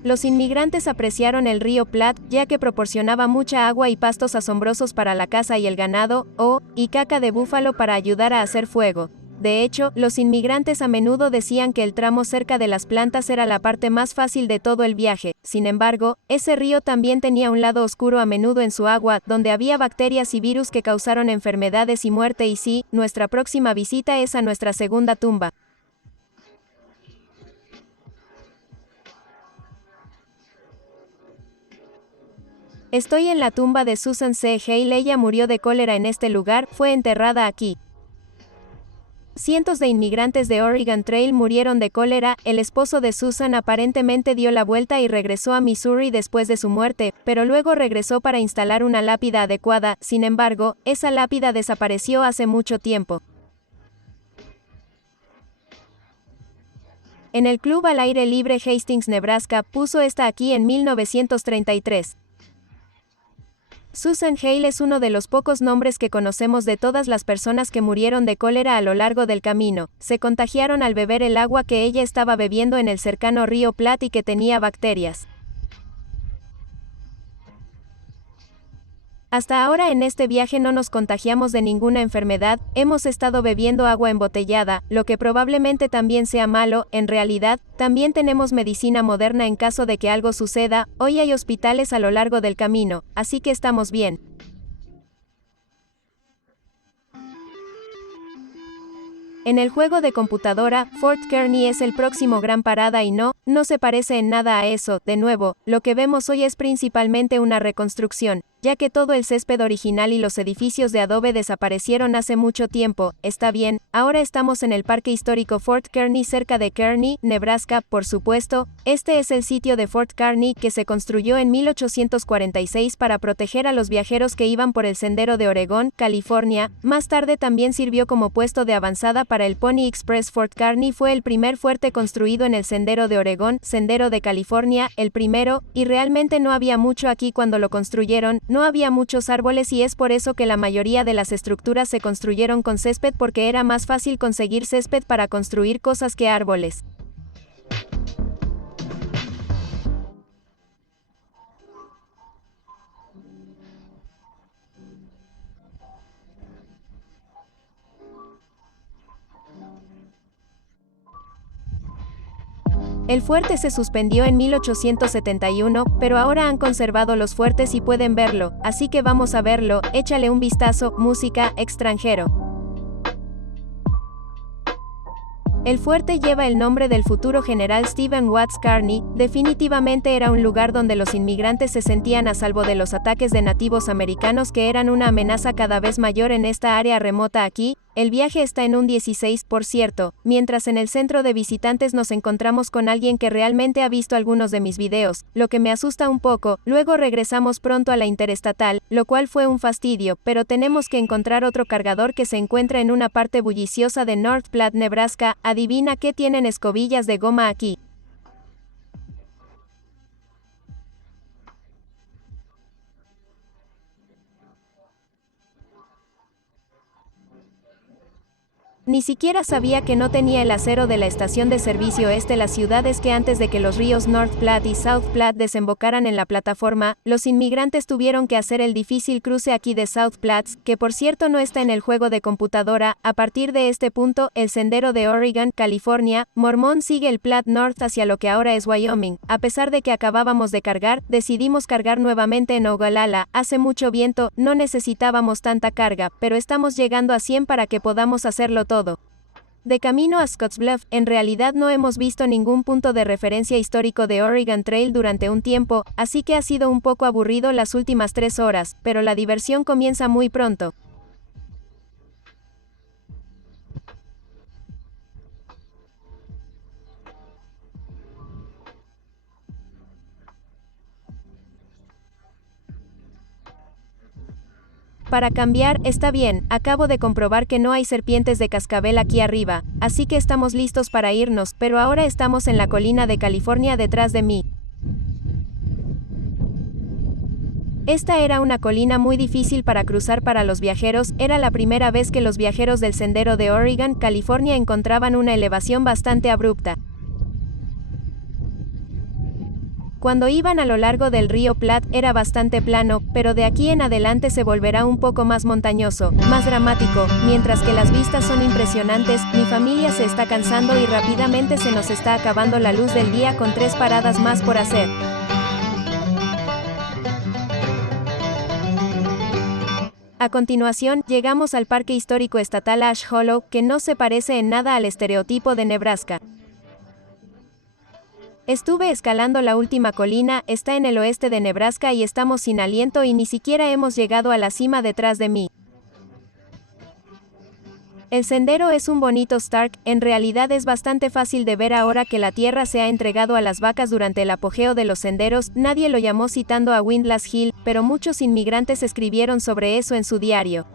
Los inmigrantes apreciaron el río Platte, ya que proporcionaba mucha agua y pastos asombrosos para la caza y el ganado, y caca de búfalo para ayudar a hacer fuego. De hecho, los inmigrantes a menudo decían que el tramo cerca de las plantas era la parte más fácil de todo el viaje. Sin embargo, ese río también tenía un lado oscuro a menudo en su agua, donde había bacterias y virus que causaron enfermedades y muerte. Y sí, nuestra próxima visita es a nuestra segunda tumba. Estoy en la tumba de Susan C. Hale. Ella murió de cólera en este lugar, fue enterrada aquí. Cientos de inmigrantes de Oregon Trail murieron de cólera. El esposo de Susan aparentemente dio la vuelta y regresó a Missouri después de su muerte, pero luego regresó para instalar una lápida adecuada. Sin embargo, esa lápida desapareció hace mucho tiempo. En el club al aire libre Hastings, Nebraska, puso esta aquí en 1933. Susan Hale es uno de los pocos nombres que conocemos de todas las personas que murieron de cólera a lo largo del camino. Se contagiaron al beber el agua que ella estaba bebiendo en el cercano río Platte y que tenía bacterias. Hasta ahora en este viaje no nos contagiamos de ninguna enfermedad, hemos estado bebiendo agua embotellada, lo que probablemente también sea malo, en realidad, también tenemos medicina moderna en caso de que algo suceda, hoy hay hospitales a lo largo del camino, así que estamos bien. En el juego de computadora, Fort Kearny es el próximo gran parada y no se parece en nada a eso, de nuevo, lo que vemos hoy es principalmente una reconstrucción, ya que todo el césped original y los edificios de adobe desaparecieron hace mucho tiempo, está bien, ahora estamos en el Parque Histórico Fort Kearny cerca de Kearney, Nebraska, por supuesto, este es el sitio de Fort Kearny que se construyó en 1846 para proteger a los viajeros que iban por el sendero de Oregón, California, más tarde también sirvió como puesto de avanzada para el Pony Express. Fort Kearny fue el primer fuerte construido en el sendero de Oregón, sendero de California, el primero, y realmente no había mucho aquí cuando lo construyeron, no había muchos árboles y es por eso que la mayoría de las estructuras se construyeron con césped porque era más fácil conseguir césped para construir cosas que árboles. El fuerte se suspendió en 1871, pero ahora han conservado los fuertes y pueden verlo, así que vamos a verlo, échale un vistazo, música, extranjero. El fuerte lleva el nombre del futuro general Stephen Watts Kearny, definitivamente era un lugar donde los inmigrantes se sentían a salvo de los ataques de nativos americanos que eran una amenaza cada vez mayor en esta área remota aquí. El viaje está en un 16, por cierto, mientras en el centro de visitantes nos encontramos con alguien que realmente ha visto algunos de mis videos, lo que me asusta un poco, luego regresamos pronto a la interestatal, lo cual fue un fastidio, pero tenemos que encontrar otro cargador que se encuentra en una parte bulliciosa de North Platte, Nebraska, adivina qué tienen escobillas de goma aquí. Ni siquiera sabía que no tenía el acero de la estación de servicio este. La ciudad es que antes de que los ríos North Platte y South Platte desembocaran en la plataforma, los inmigrantes tuvieron que hacer el difícil cruce aquí de South Platte, que por cierto no está en el juego de computadora. A partir de este punto, el sendero de Oregon, California, Mormón sigue el Platte North hacia lo que ahora es Wyoming. A pesar de que acabábamos de cargar, decidimos cargar nuevamente en Ogallala. Hace mucho viento, no necesitábamos tanta carga, pero estamos llegando a 100 para que podamos hacerlo todo. De camino a Scottsbluff, en realidad no hemos visto ningún punto de referencia histórico de Oregon Trail durante un tiempo, así que ha sido un poco aburrido las últimas 3 horas, pero la diversión comienza muy pronto. Para cambiar, está bien, acabo de comprobar que no hay serpientes de cascabel aquí arriba, así que estamos listos para irnos, pero ahora estamos en la colina de California detrás de mí. Esta era una colina muy difícil para cruzar para los viajeros, era la primera vez que los viajeros del sendero de Oregon, California encontraban una elevación bastante abrupta. Cuando iban a lo largo del río Platte era bastante plano, pero de aquí en adelante se volverá un poco más montañoso, más dramático, mientras que las vistas son impresionantes. Mi familia se está cansando y rápidamente se nos está acabando la luz del día con 3 paradas más por hacer. A continuación, llegamos al Parque Histórico Estatal Ash Hollow, que no se parece en nada al estereotipo de Nebraska. Estuve escalando la última colina, está en el oeste de Nebraska y estamos sin aliento y ni siquiera hemos llegado a la cima detrás de mí. El sendero es un bonito Stark, en realidad es bastante fácil de ver ahora que la tierra se ha entregado a las vacas durante el apogeo de los senderos, nadie lo llamó citando a Windlass Hill, pero muchos inmigrantes escribieron sobre eso en su diario.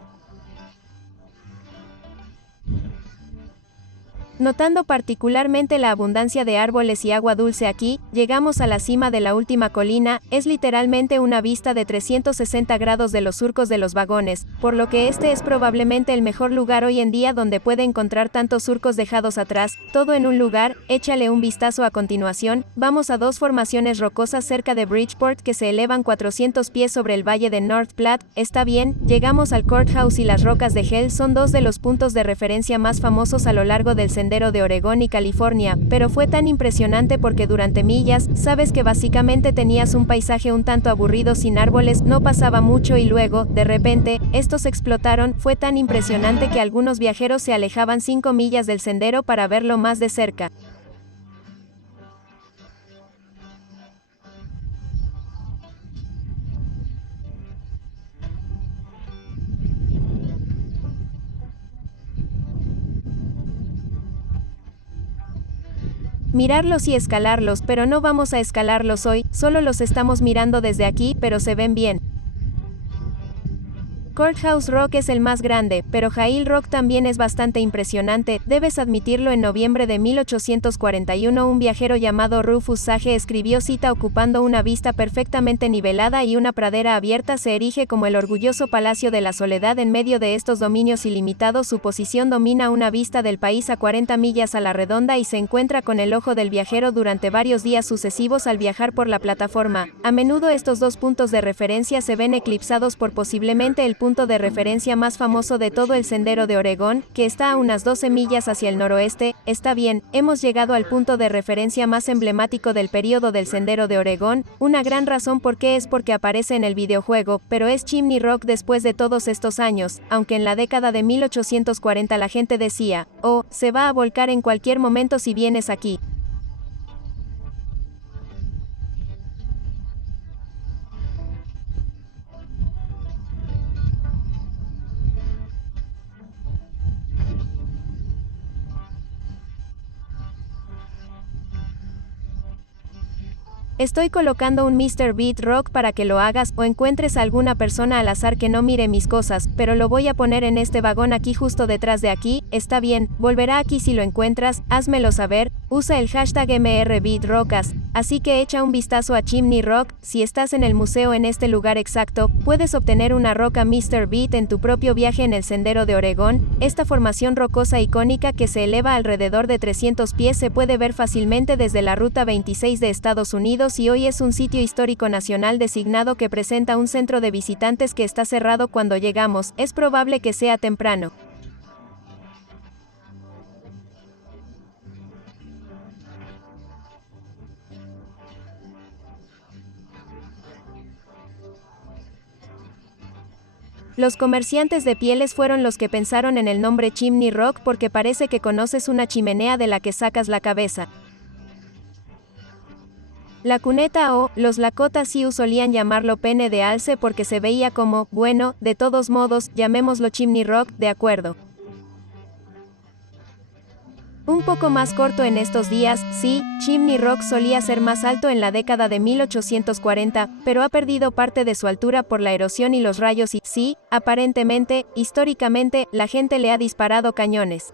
Notando particularmente la abundancia de árboles y agua dulce aquí, llegamos a la cima de la última colina. Es literalmente una vista de 360 grados de los surcos de los vagones, por lo que este es probablemente el mejor lugar hoy en día donde puede encontrar tantos surcos dejados atrás, todo en un lugar. Échale un vistazo a continuación. Vamos a dos formaciones rocosas cerca de Bridgeport que se elevan 400 pies sobre el valle de North Platte. Está bien, llegamos al Courthouse y las rocas de Hell son dos de los puntos de referencia más famosos a lo largo del sendero de Oregón y California, pero fue tan impresionante porque durante millas, sabes que básicamente tenías un paisaje un tanto aburrido sin árboles, no pasaba mucho y luego, de repente, estos explotaron. Fue tan impresionante que algunos viajeros se alejaban 5 millas del sendero para verlo más de cerca. Mirarlos y escalarlos, pero no vamos a escalarlos hoy, solo los estamos mirando desde aquí, pero se ven bien. Courthouse Rock es el más grande, pero Hail Rock también es bastante impresionante, debes admitirlo. En noviembre de 1841 un viajero llamado Rufus Sage escribió cita ocupando una vista perfectamente nivelada y una pradera abierta se erige como el orgulloso Palacio de la Soledad en medio de estos dominios ilimitados. Su posición domina una vista del país a 40 millas a la redonda y se encuentra con el ojo del viajero durante varios días sucesivos al viajar por la plataforma. A menudo estos dos puntos de referencia se ven eclipsados por posiblemente el punto de referencia más famoso de todo el sendero de Oregón, que está a unas 12 millas hacia el noroeste. Está bien, hemos llegado al punto de referencia más emblemático del período del sendero de Oregón. Una gran razón por qué es porque aparece en el videojuego, pero es Chimney Rock después de todos estos años, aunque en la década de 1840 la gente decía, oh, se va a volcar en cualquier momento si vienes aquí. Estoy colocando un Mr. Beat Rock para que lo hagas, o encuentres a alguna persona al azar que no mire mis cosas, pero lo voy a poner en este vagón aquí justo detrás de aquí. Está bien, volverá aquí si lo encuentras, házmelo saber. Usa el hashtag MRBeatRockas, así que echa un vistazo a Chimney Rock. Si estás en el museo en este lugar exacto, puedes obtener una roca Mr. Beat en tu propio viaje en el sendero de Oregón. Esta formación rocosa icónica que se eleva alrededor de 300 pies se puede ver fácilmente desde la Ruta 26 de Estados Unidos y hoy es un sitio histórico nacional designado que presenta un centro de visitantes que está cerrado cuando llegamos. Es probable que sea temprano. Los comerciantes de pieles fueron los que pensaron en el nombre Chimney Rock porque parece que conoces una chimenea de la que sacas la cabeza. La cuneta o, los Lakota Sioux solían llamarlo pene de alce porque se veía como, bueno, de todos modos, llamémoslo Chimney Rock, de acuerdo. Un poco más corto en estos días, sí, Chimney Rock solía ser más alto en la década de 1840, pero ha perdido parte de su altura por la erosión y los rayos y, sí, aparentemente, históricamente, la gente le ha disparado cañones.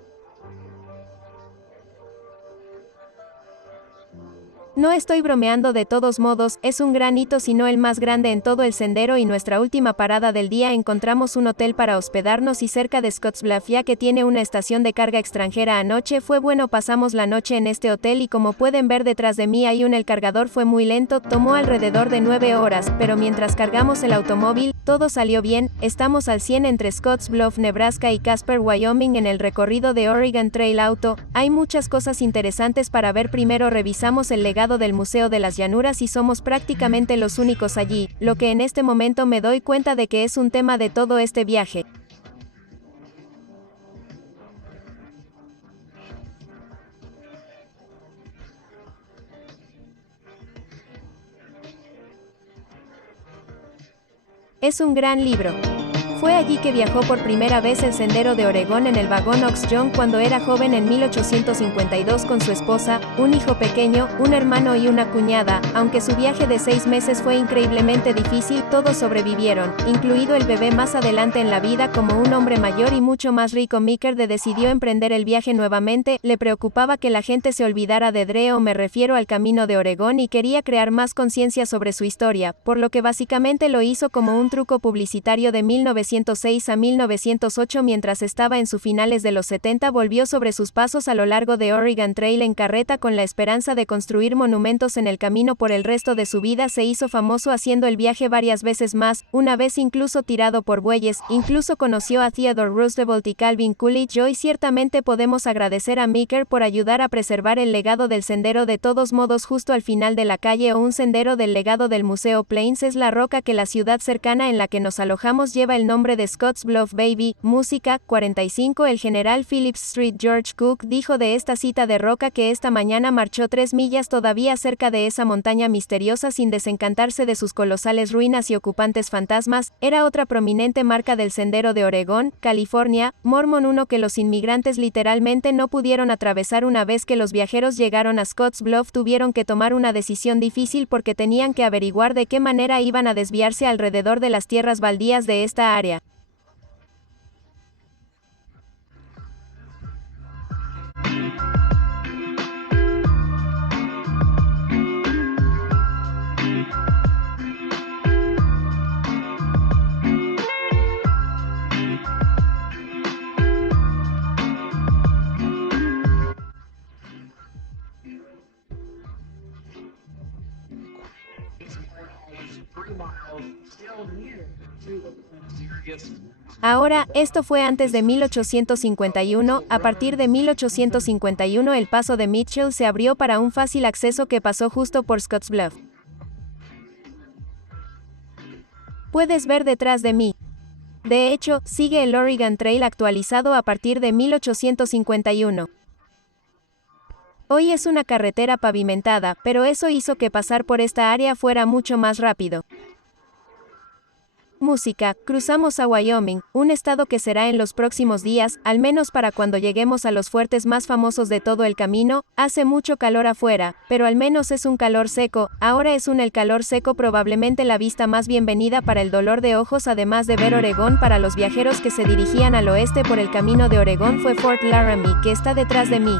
No estoy bromeando, de todos modos, es un gran hito si no el más grande en todo el sendero y nuestra última parada del día encontramos un hotel para hospedarnos y cerca de Scottsbluff ya que tiene una estación de carga extranjera. Anoche fue bueno, pasamos la noche en este hotel y como pueden ver detrás de mí hay el cargador fue muy lento, tomó alrededor de 9 horas, pero mientras cargamos el automóvil, todo salió bien. Estamos al 100 entre Scottsbluff, Nebraska y Casper, Wyoming en el recorrido de Oregon Trail Auto. Hay muchas cosas interesantes para ver. Primero revisamos el legado del Museo de las Llanuras y somos prácticamente los únicos allí, lo que en este momento me doy cuenta de que es un tema de todo este viaje. Es un gran libro. Fue allí que viajó por primera vez el sendero de Oregón en el vagón Ox John cuando era joven en 1852 con su esposa, un hijo pequeño, un hermano y una cuñada. Aunque su viaje de 6 meses fue increíblemente difícil, todos sobrevivieron, incluido el bebé. Más adelante en la vida, como un hombre mayor y mucho más rico, Meeker decidió emprender el viaje nuevamente. Le preocupaba que la gente se olvidara de Dre, o me refiero al camino de Oregón, y quería crear más conciencia sobre su historia, por lo que básicamente lo hizo como un truco publicitario de 1906 a 1908. Mientras estaba en sus finales de los 70, volvió sobre sus pasos a lo largo de Oregon Trail en carreta con la esperanza de construir monumentos en el camino por el resto de su vida. Se hizo famoso haciendo el viaje varias veces más, una vez incluso tirado por bueyes. Incluso conoció a Theodore Roosevelt y Calvin Coolidge. Hoy ciertamente podemos agradecer a Meeker por ayudar a preservar el legado del sendero. De todos modos, justo al final de la calle o un sendero del legado del Museo Plains es la roca que la ciudad cercana en la que nos alojamos lleva el nombre de Scotts Bluff Baby. Música, 45. El general Phillips Street George Cook dijo de esta cita de roca que esta mañana marchó 3 millas todavía cerca de esa montaña misteriosa sin desencantarse de sus colosales ruinas y ocupantes fantasmas. Era otra prominente marca del sendero de Oregón, California, Mormon 1, que los inmigrantes literalmente no pudieron atravesar. Una vez que los viajeros llegaron a Scotts Bluff, tuvieron que tomar una decisión difícil porque tenían que averiguar de qué manera iban a desviarse alrededor de las tierras baldías de esta área. Ahora, esto fue antes de 1851. A partir de 1851 el paso de Mitchell se abrió para un fácil acceso que pasó justo por Scotts Bluff. Puedes ver detrás de mí. De hecho, sigue el Oregon Trail actualizado a partir de 1851. Hoy es una carretera pavimentada, pero eso hizo que pasar por esta área fuera mucho más rápido. Música, cruzamos a Wyoming, un estado que será en los próximos días, al menos para cuando lleguemos a los fuertes más famosos de todo el camino. Hace mucho calor afuera, pero al menos es un calor seco. Ahora es el calor seco, probablemente la vista más bienvenida para el dolor de ojos, además de ver Oregón. Para los viajeros que se dirigían al oeste por el camino de Oregón fue Fort Laramie, que está detrás de mí.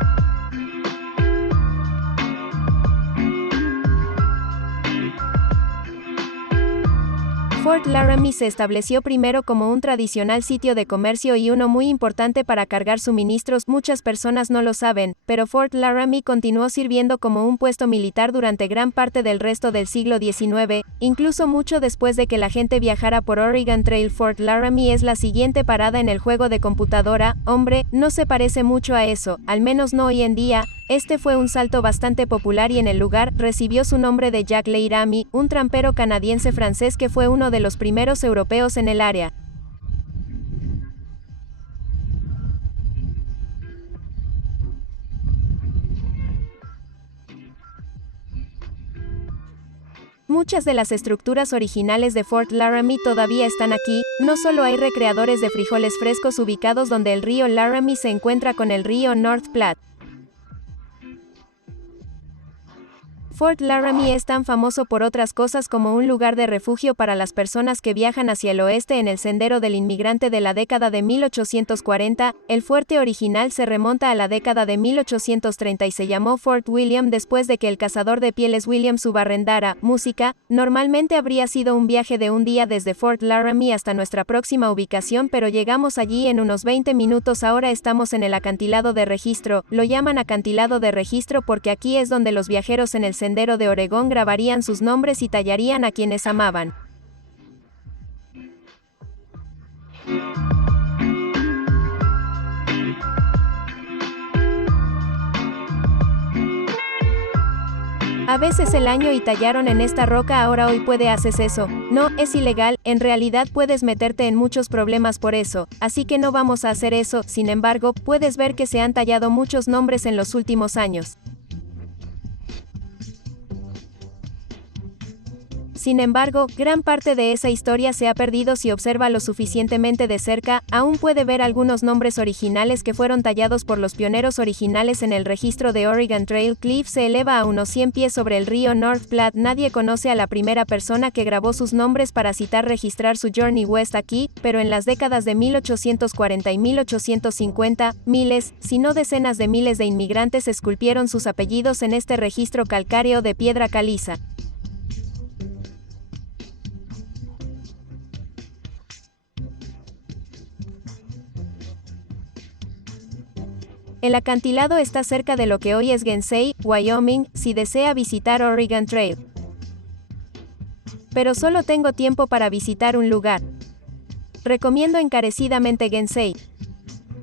Fort Laramie se estableció primero como un tradicional sitio de comercio y uno muy importante para cargar suministros. Muchas personas no lo saben, pero Fort Laramie continuó sirviendo como un puesto militar durante gran parte del resto del siglo XIX, incluso mucho después de que la gente viajara por Oregon Trail. Fort Laramie es la siguiente parada en el juego de computadora. Hombre, no se parece mucho a eso, al menos no hoy en día. Este fue un salto bastante popular y en el lugar recibió su nombre de Jack Laramie, un trampero canadiense-francés que fue uno de los primeros europeos en el área. Muchas de las estructuras originales de Fort Laramie todavía están aquí. No solo hay recreadores de frijoles frescos ubicados donde el río Laramie se encuentra con el río North Platte. Fort Laramie es tan famoso por otras cosas como un lugar de refugio para las personas que viajan hacia el oeste en el sendero del inmigrante de la década de 1840. El fuerte original se remonta a la década de 1830 y se llamó Fort William después de que el cazador de pieles William subarrendara. Música, normalmente habría sido un viaje de un día desde Fort Laramie hasta nuestra próxima ubicación, pero llegamos allí en unos 20 minutos. Ahora estamos en el acantilado de registro. Lo llaman acantilado de registro porque aquí es donde los viajeros en el sendero de Oregón grabarían sus nombres y tallarían a quienes amaban. A veces el año y tallaron en esta roca. Ahora hoy puede haces eso. No, es ilegal, en realidad puedes meterte en muchos problemas por eso, así que no vamos a hacer eso. Sin embargo, puedes ver que se han tallado muchos nombres en los últimos años. Sin embargo, gran parte de esa historia se ha perdido si observa lo suficientemente de cerca, aún puede ver algunos nombres originales que fueron tallados por los pioneros originales en el registro de Oregon Trail. Cliff se eleva a unos 100 pies sobre el río North Platte. Nadie conoce a la primera persona que grabó sus nombres para citar registrar su Journey West aquí, pero en las décadas de 1840 y 1850, miles, si no decenas de miles de inmigrantes esculpieron sus apellidos en este registro calcáreo de piedra caliza. El acantilado está cerca de lo que hoy es Gansey, Wyoming, si desea visitar Oregon Trail. Pero solo tengo tiempo para visitar un lugar. Recomiendo encarecidamente Gansey.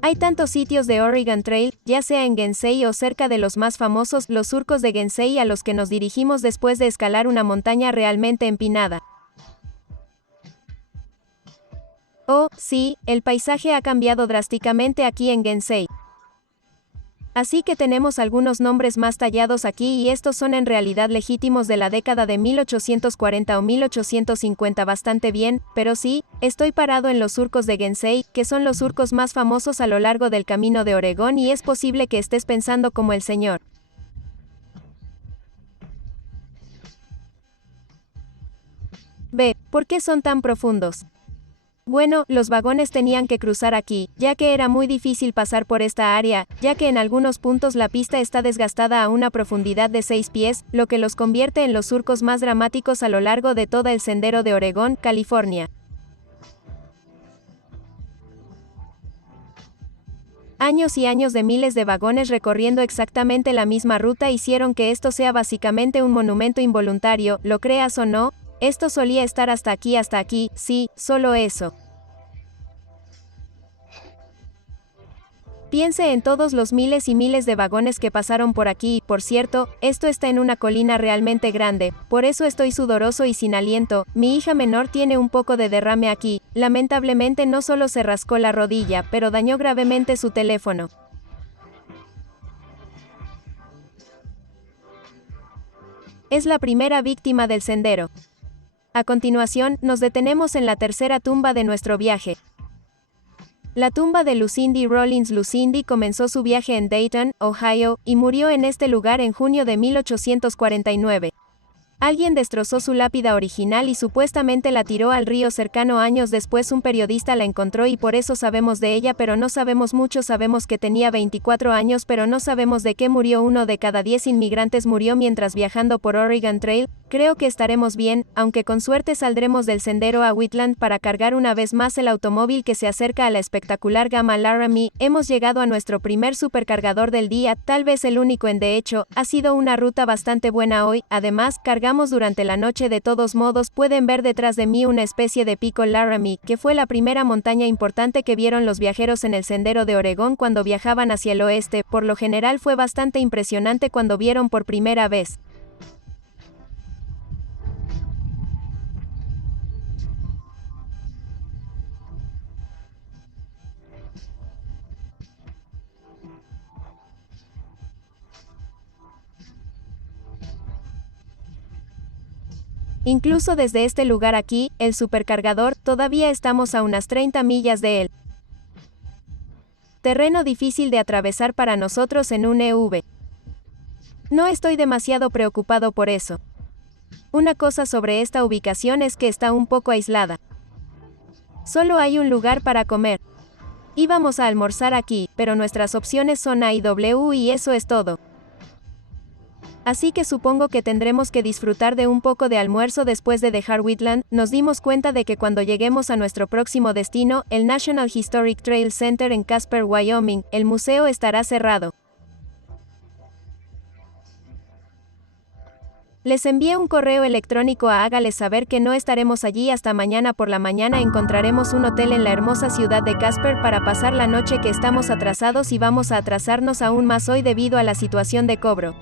Hay tantos sitios de Oregon Trail, ya sea en Gansey o cerca de los más famosos, los surcos de Gansey a los que nos dirigimos después de escalar una montaña realmente empinada. Oh, sí, el paisaje ha cambiado drásticamente aquí en Gansey. Así que tenemos algunos nombres más tallados aquí y estos son en realidad legítimos de la década de 1840 o 1850 bastante bien, pero sí, estoy parado en los surcos de Gansey, que son los surcos más famosos a lo largo del camino de Oregón y es posible que estés pensando como el señor. ¿Por qué son tan profundos? Bueno, los vagones tenían que cruzar aquí, ya que era muy difícil pasar por esta área, ya que en algunos puntos la pista está desgastada a una profundidad de 6 pies, lo que los convierte en los surcos más dramáticos a lo largo de todo el sendero de Oregón, California. Años y años de miles de vagones recorriendo exactamente la misma ruta hicieron que esto sea básicamente un monumento involuntario, lo creas o no. Esto solía estar hasta aquí, sí, solo eso. Piense en todos los miles y miles de vagones que pasaron por aquí y, por cierto, esto está en una colina realmente grande, por eso estoy sudoroso y sin aliento. Mi hija menor tiene un poco de derrame aquí, lamentablemente no solo se rascó la rodilla, pero dañó gravemente su teléfono. Es la primera víctima del sendero. A continuación, nos detenemos en la tercera tumba de nuestro viaje. La tumba de Lucindy Rollins. Lucindy comenzó su viaje en Dayton, Ohio, y murió en este lugar en junio de 1849. Alguien destrozó su lápida original y supuestamente la tiró al río cercano. Años después un periodista la encontró y por eso sabemos de ella, pero no sabemos mucho. Sabemos que tenía 24 años, pero no sabemos de qué murió. 1 de cada 10 inmigrantes murió mientras viajando por Oregon Trail. Creo que estaremos bien, aunque con suerte saldremos del sendero a Wheatland para cargar una vez más el automóvil que se acerca a la espectacular gama Laramie. Hemos llegado a nuestro primer supercargador del día, tal vez el único de hecho, ha sido una ruta bastante buena hoy. Además, cargamos durante la noche. De todos modos, pueden ver detrás de mí una especie de pico Laramie, que fue la primera montaña importante que vieron los viajeros en el sendero de Oregón cuando viajaban hacia el oeste. Por lo general fue bastante impresionante cuando vieron por primera vez. Incluso desde este lugar aquí, el supercargador, todavía estamos a unas 30 millas de él. Terreno difícil de atravesar para nosotros en un EV. No estoy demasiado preocupado por eso. Una cosa sobre esta ubicación es que está un poco aislada. Solo hay un lugar para comer. Íbamos a almorzar aquí, pero nuestras opciones son A y W y eso es todo. Así que supongo que tendremos que disfrutar de un poco de almuerzo después de dejar Wheatland. Nos dimos cuenta de que cuando lleguemos a nuestro próximo destino, el National Historic Trail Center en Casper, Wyoming, el museo estará cerrado. Les envié un correo electrónico a hágales saber que no estaremos allí hasta mañana por la mañana. Encontraremos un hotel en la hermosa ciudad de Casper para pasar la noche, que estamos atrasados y vamos a atrasarnos aún más hoy debido a la situación de cobro.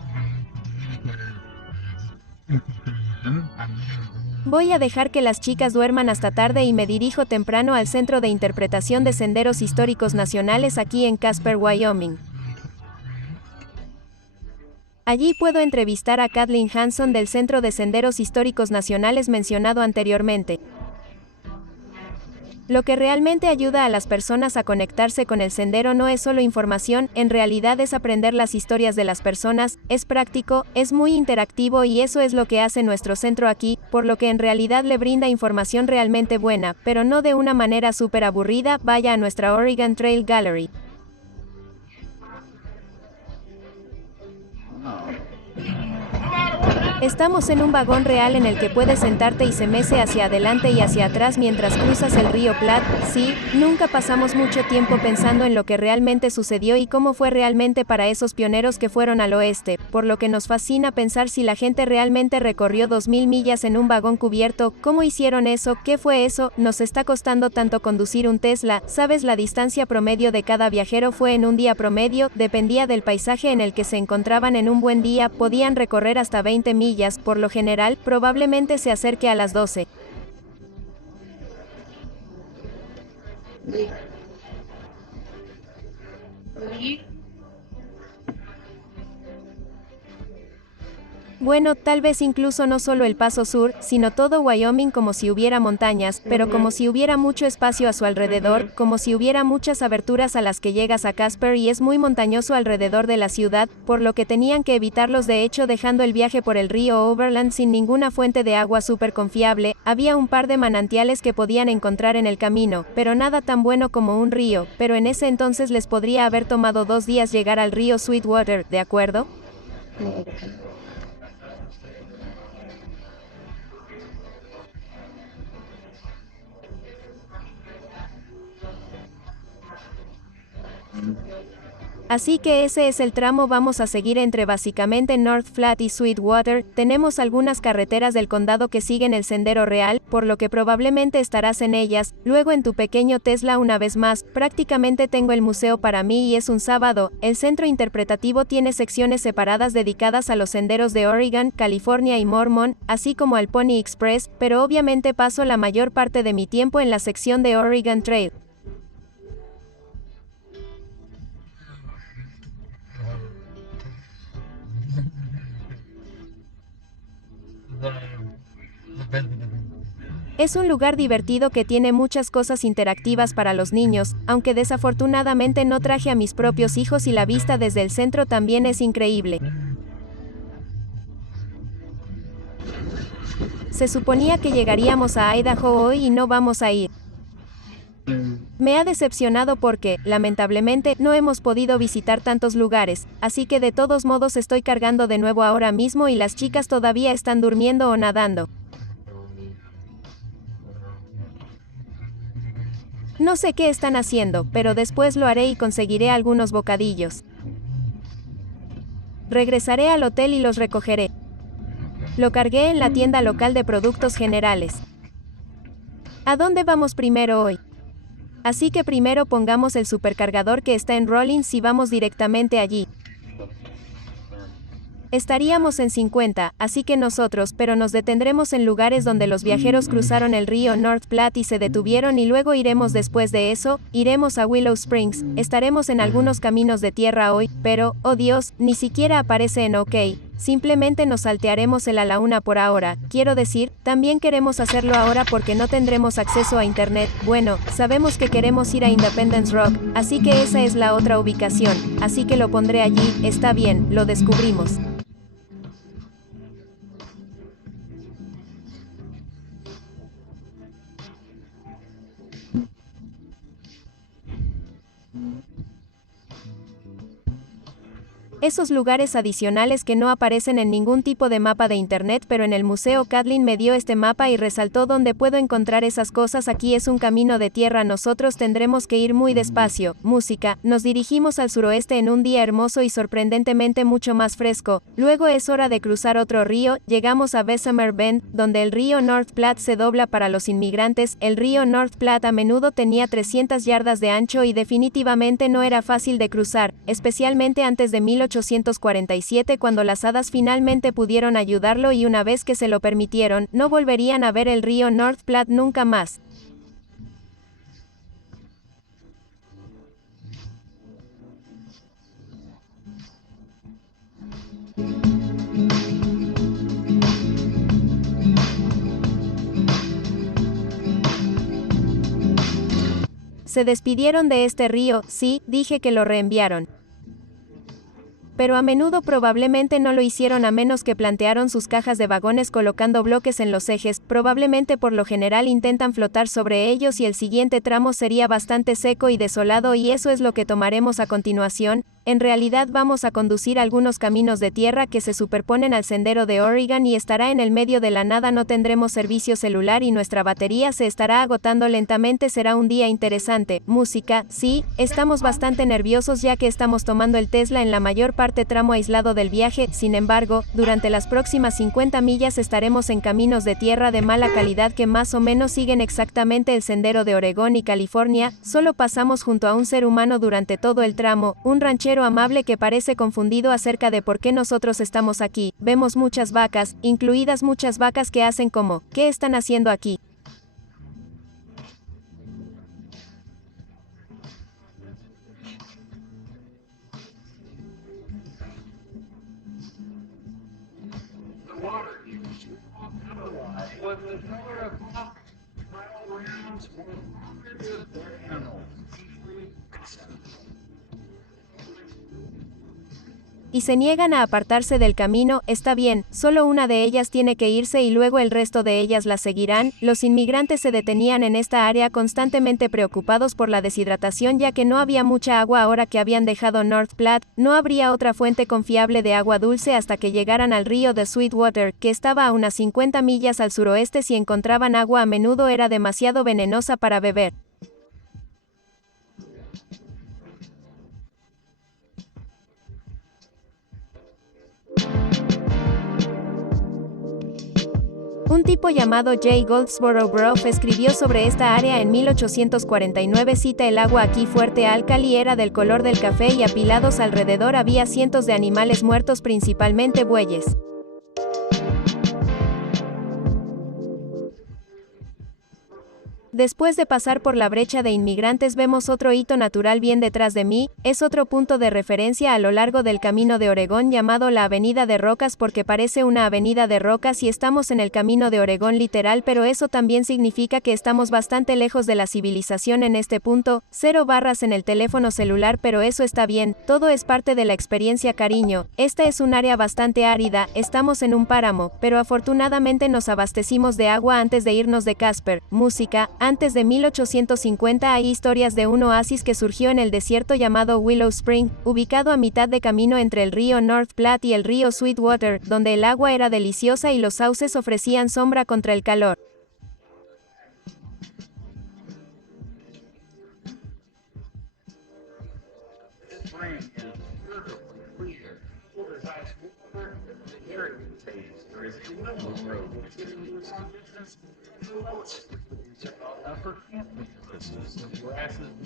Voy a dejar que las chicas duerman hasta tarde y me dirijo temprano al Centro de Interpretación de Senderos Históricos Nacionales aquí en Casper, Wyoming. Allí puedo entrevistar a Kathleen Hanson del Centro de Senderos Históricos Nacionales mencionado anteriormente. Lo que realmente ayuda a las personas a conectarse con el sendero no es solo información, en realidad es aprender las historias de las personas, es práctico, es muy interactivo y eso es lo que hace nuestro centro aquí, por lo que en realidad le brinda información realmente buena, pero no de una manera súper aburrida. Vaya a nuestra Oregon Trail Gallery. Estamos en un vagón real en el que puedes sentarte y se mece hacia adelante y hacia atrás mientras cruzas el río Platte. Sí, nunca pasamos mucho tiempo pensando en lo que realmente sucedió y cómo fue realmente para esos pioneros que fueron al oeste, por lo que nos fascina pensar si la gente realmente recorrió 2000 millas en un vagón cubierto, cómo hicieron eso, qué fue eso, nos está costando tanto conducir un Tesla, sabes, la distancia promedio de cada viajero fue en un día promedio, dependía del paisaje en el que se encontraban. En un buen día podían recorrer hasta 20 millas, por lo general, probablemente se acerque a las 12. Bueno, tal vez incluso no solo el Paso Sur, sino todo Wyoming, como si hubiera montañas, pero como si hubiera mucho espacio a su alrededor, como si hubiera muchas aberturas a las que llegas a Casper y es muy montañoso alrededor de la ciudad, por lo que tenían que evitarlos, de hecho dejando el viaje por el río Overland sin ninguna fuente de agua súper confiable. Había un par de manantiales que podían encontrar en el camino, pero nada tan bueno como un río, pero en ese entonces les podría haber tomado 2 días llegar al río Sweetwater, ¿de acuerdo? Así que ese es el tramo. Vamos a seguir entre básicamente North Platte y Sweetwater. Tenemos algunas carreteras del condado que siguen el sendero real, por lo que probablemente estarás en ellas. Luego en tu pequeño Tesla una vez más, prácticamente tengo el museo para mí y es un sábado. El centro interpretativo tiene secciones separadas dedicadas a los senderos de Oregon, California y Mormon, así como al Pony Express, pero obviamente paso la mayor parte de mi tiempo en la sección de Oregon Trail. Es un lugar divertido que tiene muchas cosas interactivas para los niños, aunque desafortunadamente no traje a mis propios hijos y la vista desde el centro también es increíble. Se suponía que llegaríamos a Idaho hoy y no vamos a ir. Me ha decepcionado porque, lamentablemente, no hemos podido visitar tantos lugares, así que de todos modos estoy cargando de nuevo ahora mismo y las chicas todavía están durmiendo o nadando. No sé qué están haciendo, pero después lo haré y conseguiré algunos bocadillos. Regresaré al hotel y los recogeré. Lo cargué en la tienda local de productos generales. ¿A dónde vamos primero hoy? Así que primero pongamos el supercargador que está en Rollins y vamos directamente allí. Estaríamos en 50, así que nosotros, pero nos detendremos en lugares donde los viajeros cruzaron el río North Platte y se detuvieron y luego iremos después de eso, iremos a Willow Springs, estaremos en algunos caminos de tierra hoy, pero, oh Dios, ni siquiera aparece en OK. Simplemente nos saltearemos el a la una por ahora, quiero decir, también queremos hacerlo ahora porque no tendremos acceso a internet. Bueno, sabemos que queremos ir a Independence Rock, así que esa es la otra ubicación, así que lo pondré allí, está bien, lo descubrimos. Esos lugares adicionales que no aparecen en ningún tipo de mapa de internet, pero en el museo Kathleen me dio este mapa y resaltó dónde puedo encontrar esas cosas. Aquí es un camino de tierra, nosotros tendremos que ir muy despacio. Música, nos dirigimos al suroeste en un día hermoso y sorprendentemente mucho más fresco. Luego es hora de cruzar otro río, llegamos a Bessemer Bend, donde el río North Platte se dobla para los inmigrantes. El río North Platte a menudo tenía 300 yardas de ancho y definitivamente no era fácil de cruzar, especialmente antes de 1847 cuando las hadas finalmente pudieron ayudarlo y una vez que se lo permitieron, no volverían a ver el río North Platte nunca más. Se despidieron de este río, sí, dije que lo reenviaron. Pero a menudo probablemente no lo hicieron a menos que plantearon sus cajas de vagones colocando bloques en los ejes, probablemente por lo general intentan flotar sobre ellos y el siguiente tramo sería bastante seco y desolado y eso es lo que tomaremos a continuación. En realidad vamos a conducir algunos caminos de tierra que se superponen al sendero de Oregon y estará en el medio de la nada, no tendremos servicio celular y nuestra batería se estará agotando lentamente, será un día interesante. Música, sí, estamos bastante nerviosos ya que estamos tomando el Tesla en la mayor parte tramo aislado del viaje, sin embargo, durante las próximas 50 millas estaremos en caminos de tierra de mala calidad que más o menos siguen exactamente el sendero de Oregón y California, solo pasamos junto a un ser humano durante todo el tramo, un ranchero amable que parece confundido acerca de por qué nosotros estamos aquí. Vemos muchas vacas, incluidas muchas vacas que hacen como, ¿qué están haciendo aquí? Y se niegan a apartarse del camino, está bien, solo una de ellas tiene que irse y luego el resto de ellas la seguirán. Los inmigrantes se detenían en esta área constantemente preocupados por la deshidratación ya que no había mucha agua ahora que habían dejado North Platte, no habría otra fuente confiable de agua dulce hasta que llegaran al río de Sweetwater, que estaba a unas 50 millas al suroeste. Si encontraban agua a menudo era demasiado venenosa para beber. Un tipo llamado J. Goldsboro Grove escribió sobre esta área en 1849, cita: el agua aquí fuerte álcali era del color del café y apilados alrededor había cientos de animales muertos, principalmente bueyes. Después de pasar por la brecha de inmigrantes vemos otro hito natural bien detrás de mí, es otro punto de referencia a lo largo del camino de Oregón llamado la Avenida de Rocas porque parece una avenida de rocas y estamos en el camino de Oregón literal, pero eso también significa que estamos bastante lejos de la civilización en este punto. 0 barras en el teléfono celular, pero eso está bien, todo es parte de la experiencia, cariño. Esta es un área bastante árida, estamos en un páramo, pero afortunadamente nos abastecimos de agua antes de irnos de Casper. Música. Antes de 1850 hay historias de un oasis que surgió en el desierto llamado Willow Spring, ubicado a mitad de camino entre el río North Platte y el río Sweetwater, donde el agua era deliciosa y los sauces ofrecían sombra contra el calor.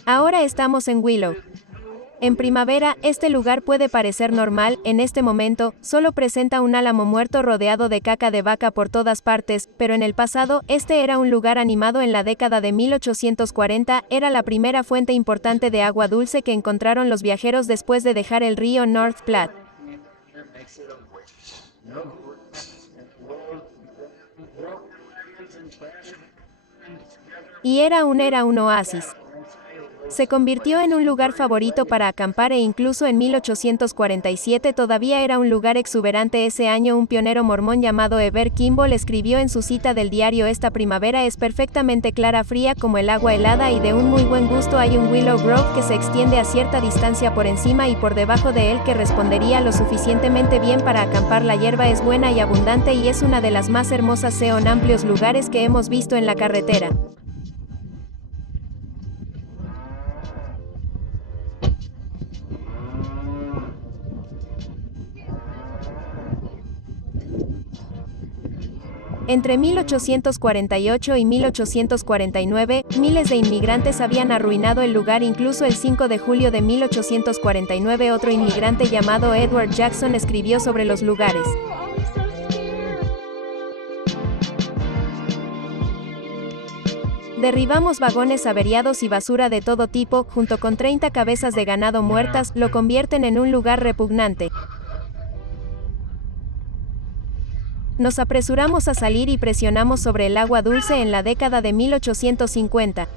Ahora estamos en Willow. En primavera, este lugar puede parecer normal, en este momento, solo presenta un álamo muerto rodeado de caca de vaca por todas partes, pero en el pasado, este era un lugar animado. En la década de 1840, era la primera fuente importante de agua dulce que encontraron los viajeros después de dejar el río North Platte. Y era un oasis. Se convirtió en un lugar favorito para acampar e incluso en 1847 todavía era un lugar exuberante. Ese año un pionero mormón llamado Heber Kimball escribió en su cita del diario: esta primavera es perfectamente clara, fría como el agua helada y de un muy buen gusto. Hay un Willow Grove que se extiende a cierta distancia por encima y por debajo de él que respondería lo suficientemente bien para acampar. La hierba es buena y abundante y es una de las más hermosas, son amplios lugares que hemos visto en la carretera. Entre 1848 y 1849, miles de inmigrantes habían arruinado el lugar. Incluso el 5 de julio de 1849 otro inmigrante llamado Edward Jackson escribió sobre los lugares. Derribamos vagones averiados y basura de todo tipo, junto con 30 cabezas de ganado muertas, lo convierten en un lugar repugnante. Nos apresuramos a salir y presionamos sobre el agua dulce en la década de 1850.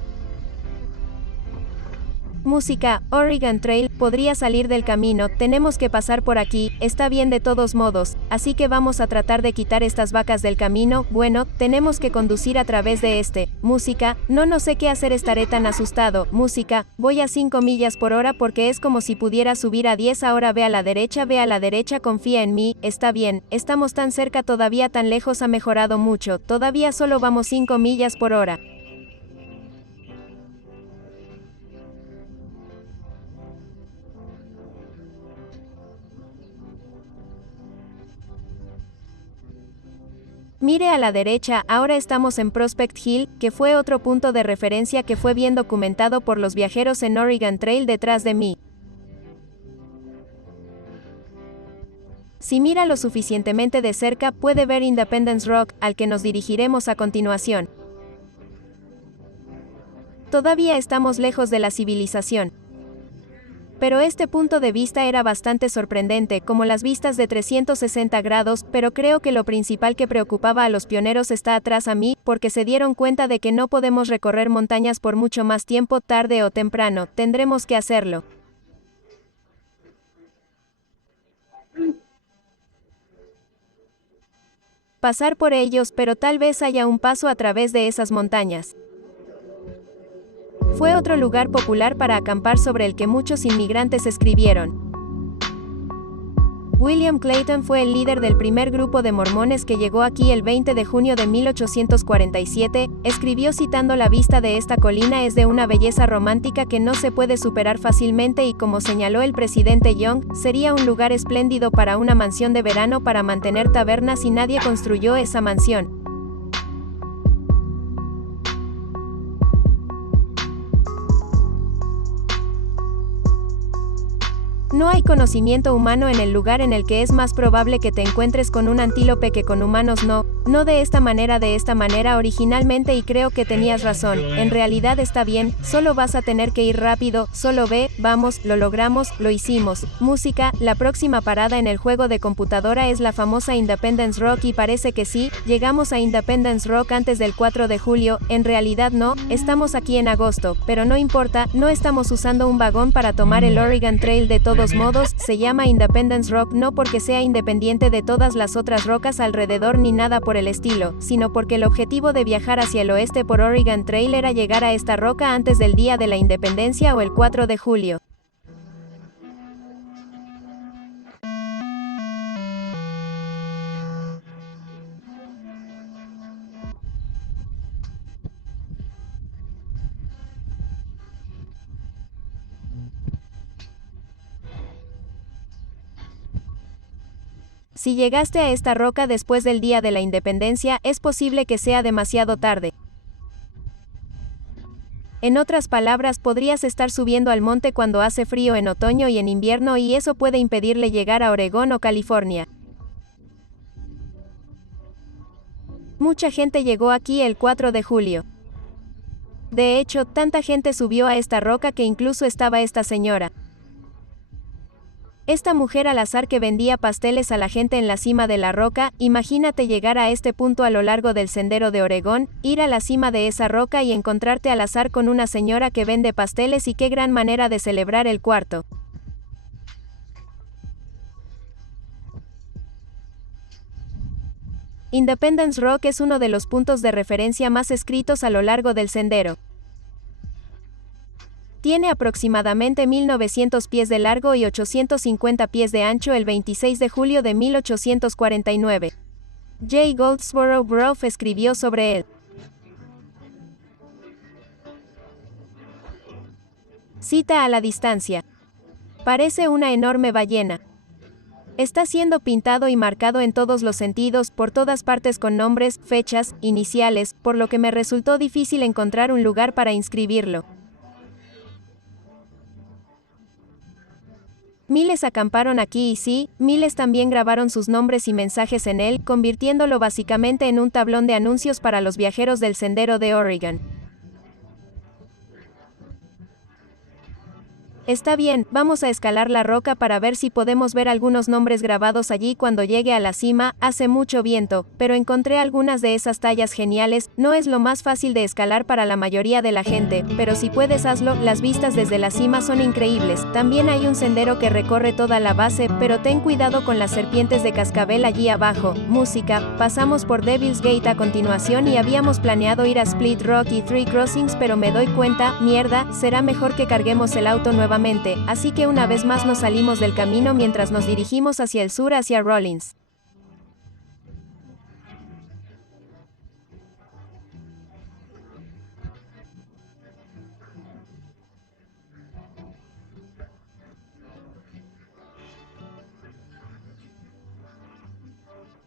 Música, Oregon Trail, podría salir del camino, tenemos que pasar por aquí, está bien de todos modos, así que vamos a tratar de quitar estas vacas del camino, bueno, tenemos que conducir a través de este. Música, no sé qué hacer, estaré tan asustado. Música, voy a 5 millas por hora porque es como si pudiera subir a 10 ahora, ve a la derecha, confía en mí, está bien, estamos tan cerca, todavía tan lejos, ha mejorado mucho, todavía solo vamos 5 millas por hora. Mire a la derecha, ahora estamos en Prospect Hill, que fue otro punto de referencia que fue bien documentado por los viajeros en Oregon Trail detrás de mí. Si mira lo suficientemente de cerca, puede ver Independence Rock, al que nos dirigiremos a continuación. Todavía estamos lejos de la civilización. Pero este punto de vista era bastante sorprendente, como las vistas de 360 grados, pero creo que lo principal que preocupaba a los pioneros está atrás a mí, porque se dieron cuenta de que no podemos recorrer montañas por mucho más tiempo, tarde o temprano, tendremos que hacerlo. Pasar por ellos, pero tal vez haya un paso a través de esas montañas. Fue otro lugar popular para acampar sobre el que muchos inmigrantes escribieron. William Clayton fue el líder del primer grupo de mormones que llegó aquí el 20 de junio de 1847, escribió citando: la vista de esta colina es de una belleza romántica que no se puede superar fácilmente y, como señaló el presidente Young, sería un lugar espléndido para una mansión de verano para mantener tabernas y nadie construyó esa mansión. No hay conocimiento humano en el lugar en el que es más probable que te encuentres con un antílope que con humanos, no de esta manera originalmente, y creo que tenías razón, en realidad está bien, solo vas a tener que ir rápido, solo ve, vamos, lo logramos, lo hicimos. Música, la próxima parada en el juego de computadora es la famosa Independence Rock y parece que sí, llegamos a Independence Rock antes del 4 de julio, en realidad no, estamos aquí en agosto, pero no importa, no estamos usando un vagón para tomar el Oregon Trail de todos modos, se llama Independence Rock no porque sea independiente de todas las otras rocas alrededor ni nada por el estilo, sino porque el objetivo de viajar hacia el oeste por Oregon Trail era llegar a esta roca antes del día de la independencia o el 4 de julio. Si llegaste a esta roca después del día de la independencia, es posible que sea demasiado tarde. En otras palabras, podrías estar subiendo al monte cuando hace frío en otoño y en invierno, y eso puede impedirle llegar a Oregón o California. Mucha gente llegó aquí el 4 de julio. De hecho, tanta gente subió a esta roca que incluso estaba esta señora. Esta mujer al azar que vendía pasteles a la gente en la cima de la roca. Imagínate llegar a este punto a lo largo del sendero de Oregón, ir a la cima de esa roca y encontrarte al azar con una señora que vende pasteles, y qué gran manera de celebrar el 4. Independence Rock es uno de los puntos de referencia más escritos a lo largo del sendero. Tiene aproximadamente 1900 pies de largo y 850 pies de ancho. El 26 de julio de 1849. J. Goldsboro Grove escribió sobre él. Cita a la distancia. Parece una enorme ballena. Está siendo pintado y marcado en todos los sentidos, por todas partes con nombres, fechas, iniciales, por lo que me resultó difícil encontrar un lugar para inscribirlo. Miles acamparon aquí y sí, miles también grabaron sus nombres y mensajes en él, convirtiéndolo básicamente en un tablón de anuncios para los viajeros del sendero de Oregon. Está bien, vamos a escalar la roca para ver si podemos ver algunos nombres grabados allí cuando llegue a la cima. Hace mucho viento, pero encontré algunas de esas tallas geniales. No es lo más fácil de escalar para la mayoría de la gente, pero si puedes hazlo. Las vistas desde la cima son increíbles. También hay un sendero que recorre toda la base, pero ten cuidado con las serpientes de cascabel allí abajo. Música, pasamos por Devil's Gate a continuación y habíamos planeado ir a Split Rock y Three Crossings, pero me doy cuenta, mierda, será mejor que carguemos el auto nuevamente. Así que una vez más nos salimos del camino mientras nos dirigimos hacia el sur hacia Rollins.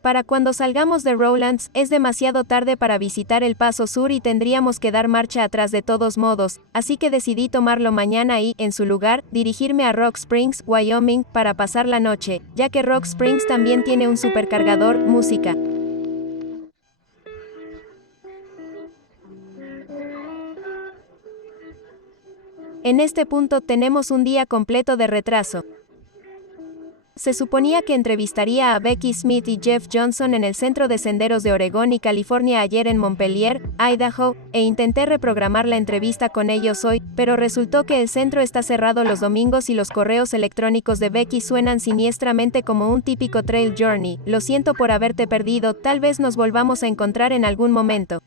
Para cuando salgamos de Rowlands, es demasiado tarde para visitar el Paso Sur y tendríamos que dar marcha atrás de todos modos, así que decidí tomarlo mañana y, en su lugar, dirigirme a Rock Springs, Wyoming, para pasar la noche, ya que Rock Springs también tiene un supercargador. Música. En este punto tenemos un día completo de retraso. Se suponía que entrevistaría a Becky Smith y Jeff Johnson en el Centro de Senderos de Oregón y California ayer en Montpelier, Idaho, e intenté reprogramar la entrevista con ellos hoy, pero resultó que el centro está cerrado los domingos y los correos electrónicos de Becky suenan siniestramente como un típico trail journey. Lo siento por haberte perdido, tal vez nos volvamos a encontrar en algún momento.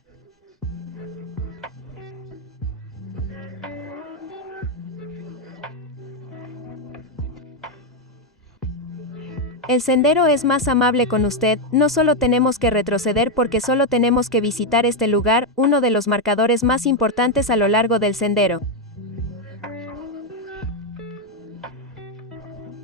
El sendero es más amable con usted, no solo tenemos que retroceder porque solo tenemos que visitar este lugar, uno de los marcadores más importantes a lo largo del sendero.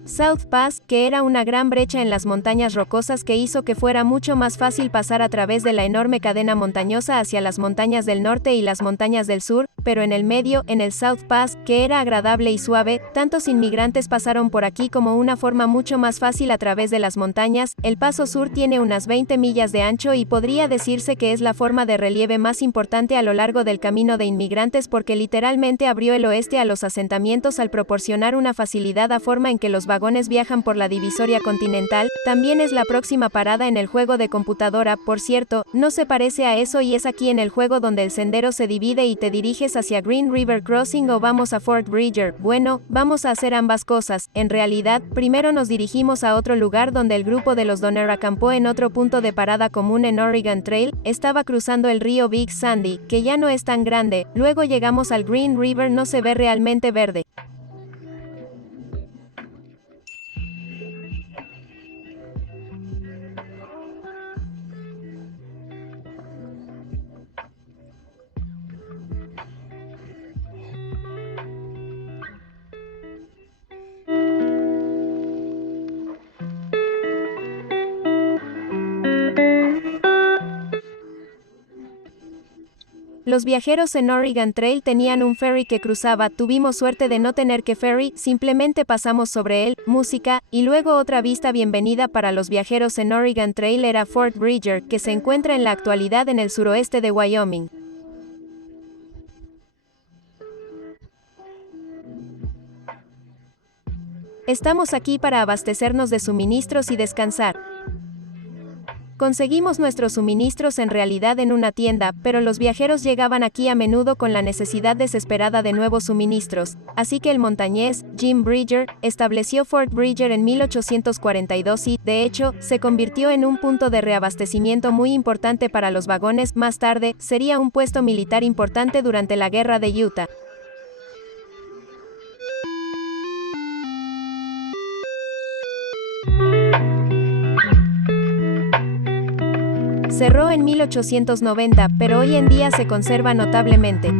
South Pass, que era una gran brecha en las montañas rocosas que hizo que fuera mucho más fácil pasar a través de la enorme cadena montañosa hacia las montañas del norte y las montañas del sur, pero en el medio, en el South Pass, que era agradable y suave, tantos inmigrantes pasaron por aquí como una forma mucho más fácil a través de las montañas. El Paso Sur tiene unas 20 millas de ancho y podría decirse que es la forma de relieve más importante a lo largo del camino de inmigrantes porque literalmente abrió el oeste a los asentamientos al proporcionar una facilidad a forma en que los vagones viajan por la divisoria continental. También es la próxima parada en el juego de computadora, por cierto, no se parece a eso y es aquí en el juego donde el sendero se divide y te diriges hacia Green River Crossing o vamos a Fort Bridger. Bueno, vamos a hacer ambas cosas. En realidad, primero nos dirigimos a otro lugar donde el grupo de los Donner acampó en otro punto de parada común en Oregon Trail, estaba cruzando el río Big Sandy, que ya no es tan grande, luego llegamos al Green River, no se ve realmente verde. Los viajeros en Oregon Trail tenían un ferry que cruzaba, tuvimos suerte de no tener que ferry, simplemente pasamos sobre él. Música, y luego otra vista bienvenida para los viajeros en Oregon Trail era Fort Bridger, que se encuentra en la actualidad en el suroeste de Wyoming. Estamos aquí para abastecernos de suministros y descansar. Conseguimos nuestros suministros en realidad en una tienda, pero los viajeros llegaban aquí a menudo con la necesidad desesperada de nuevos suministros, así que el montañés, Jim Bridger, estableció Fort Bridger en 1842 y, de hecho, se convirtió en un punto de reabastecimiento muy importante para los vagones. Más tarde, sería un puesto militar importante durante la Guerra de Utah. Cerró en 1890, pero hoy en día se conserva notablemente.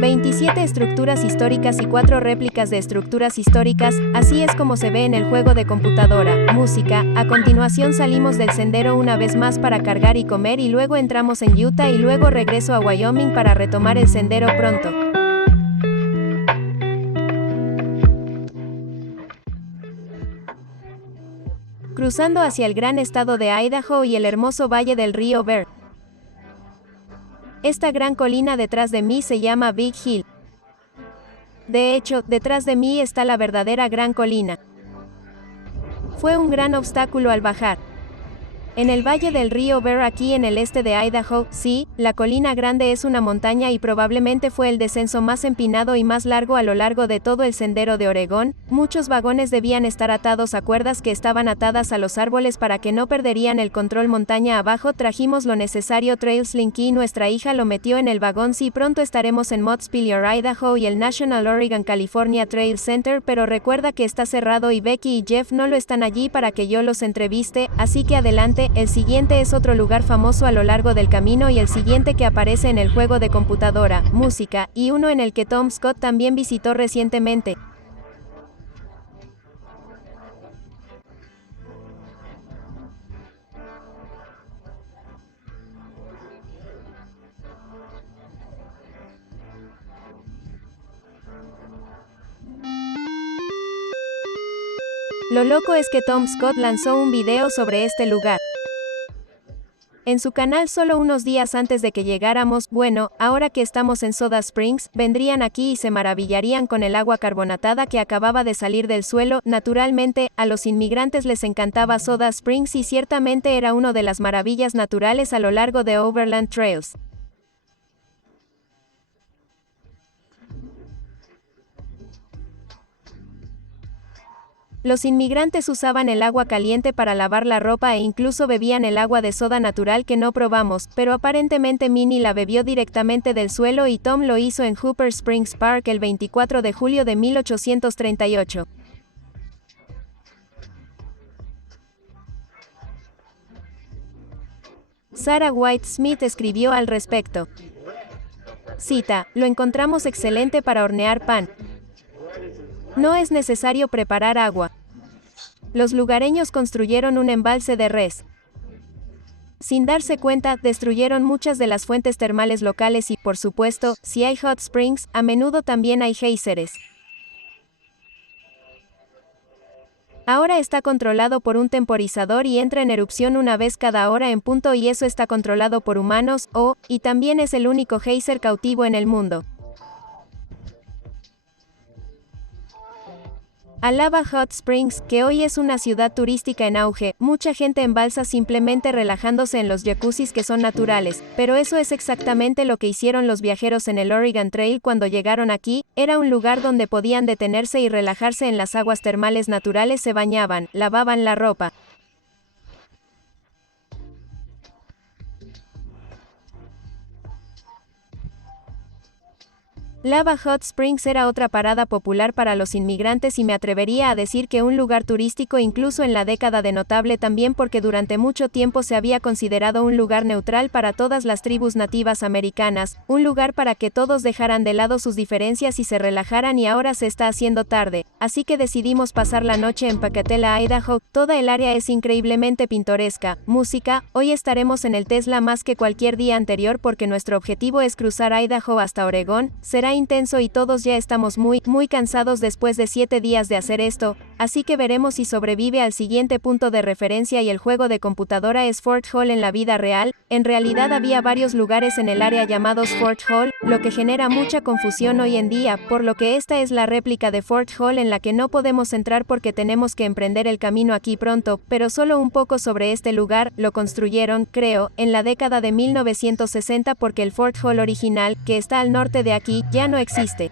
27 estructuras históricas y 4 réplicas de estructuras históricas, así es como se ve en el juego de computadora. Música, a continuación salimos del sendero una vez más para cargar y comer y luego entramos en Utah y luego regreso a Wyoming para retomar el sendero pronto. Cruzando hacia el gran estado de Idaho y el hermoso valle del río Bear. Esta gran colina detrás de mí se llama Big Hill. De hecho, detrás de mí está la verdadera Gran Colina. Fue un gran obstáculo al bajar. En el valle del río Bear aquí en el este de Idaho, sí, la Colina Grande es una montaña y probablemente fue el descenso más empinado y más largo a lo largo de todo el sendero de Oregón. Muchos vagones debían estar atados a cuerdas que estaban atadas a los árboles para que no perderían el control montaña abajo. Trajimos lo necesario Trail Slinky y nuestra hija lo metió en el vagón. Sí, pronto estaremos en Montpelier, Idaho y el National Oregon California Trail Center, pero recuerda que está cerrado y Becky y Jeff no lo están allí para que yo los entreviste, así que adelante. El siguiente es otro lugar famoso a lo largo del camino y el siguiente que aparece en el juego de computadora, música, y uno en el que Tom Scott también visitó recientemente. Lo loco es que Tom Scott lanzó un video sobre este lugar en su canal solo unos días antes de que llegáramos. Bueno, ahora que estamos en Soda Springs, vendrían aquí y se maravillarían con el agua carbonatada que acababa de salir del suelo. Naturalmente, a los inmigrantes les encantaba Soda Springs y ciertamente era una de las maravillas naturales a lo largo de Overland Trails. Los inmigrantes usaban el agua caliente para lavar la ropa e incluso bebían el agua de soda natural que no probamos, pero aparentemente Minnie la bebió directamente del suelo y Tom lo hizo en Hooper Springs Park el 24 de julio de 1838. Sarah White Smith escribió al respecto. Cita, lo encontramos excelente para hornear pan. No es necesario preparar agua. Los lugareños construyeron un embalse de res. Sin darse cuenta, destruyeron muchas de las fuentes termales locales y, por supuesto, si hay hot springs, a menudo también hay géiseres. Ahora está controlado por un temporizador y entra en erupción una vez cada hora en punto y eso está controlado por humanos, y también es el único géiser cautivo en el mundo. Alaba Hot Springs, que hoy es una ciudad turística en auge, mucha gente en balsas simplemente relajándose en los jacuzzis que son naturales, pero eso es exactamente lo que hicieron los viajeros en el Oregon Trail cuando llegaron aquí. Era un lugar donde podían detenerse y relajarse en las aguas termales naturales, se bañaban, lavaban la ropa. Lava Hot Springs era otra parada popular para los inmigrantes y me atrevería a decir que un lugar turístico incluso en la década de notable también porque durante mucho tiempo se había considerado un lugar neutral para todas las tribus nativas americanas, un lugar para que todos dejaran de lado sus diferencias y se relajaran y ahora se está haciendo tarde, así que decidimos pasar la noche en Pacatela, Idaho. Toda el área es increíblemente pintoresca. Música, hoy estaremos en el Tesla más que cualquier día anterior porque nuestro objetivo es cruzar Idaho hasta Oregón. Será intenso y todos ya estamos muy cansados después de 7 días de hacer esto, así que veremos si sobrevive al siguiente punto de referencia y el juego de computadora es Fort Hall en la vida real. En realidad había varios lugares en el área llamados Fort Hall, lo que genera mucha confusión hoy en día, por lo que esta es la réplica de Fort Hall en la que no podemos entrar porque tenemos que emprender el camino aquí pronto, pero solo un poco sobre este lugar. Lo construyeron, creo, en la década de 1960 porque el Fort Hall original, que está al norte de aquí, ya no existe.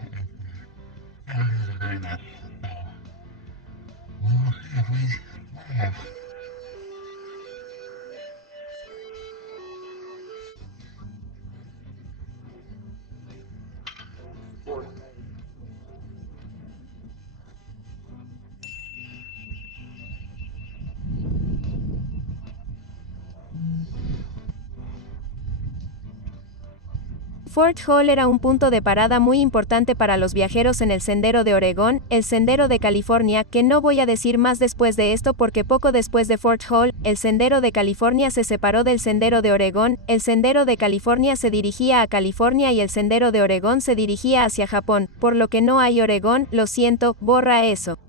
Fort Hall era un punto de parada muy importante para los viajeros en el Sendero de Oregón, el Sendero de California, que no voy a decir más después de esto porque poco después de Fort Hall, el Sendero de California se separó del Sendero de Oregón, el Sendero de California se dirigía a California y el Sendero de Oregón se dirigía hacia Japón, por lo que no hay Oregón, lo siento, borra eso.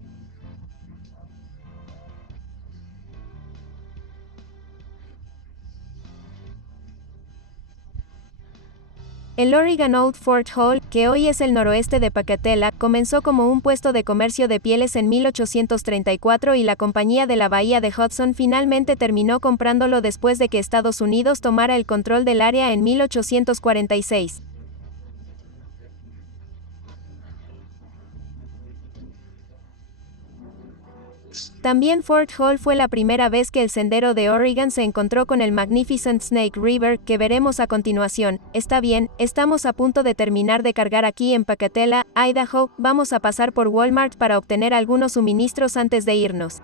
El Oregon Old Fort Hall, que hoy es el noroeste de Pacatela, comenzó como un puesto de comercio de pieles en 1834 y la Compañía de la Bahía de Hudson finalmente terminó comprándolo después de que Estados Unidos tomara el control del área en 1846. También Fort Hall fue la primera vez que el sendero de Oregon se encontró con el Magnificent Snake River, que veremos a continuación. Está bien, estamos a punto de terminar de cargar aquí en Pacatela, Idaho, vamos a pasar por Walmart para obtener algunos suministros antes de irnos.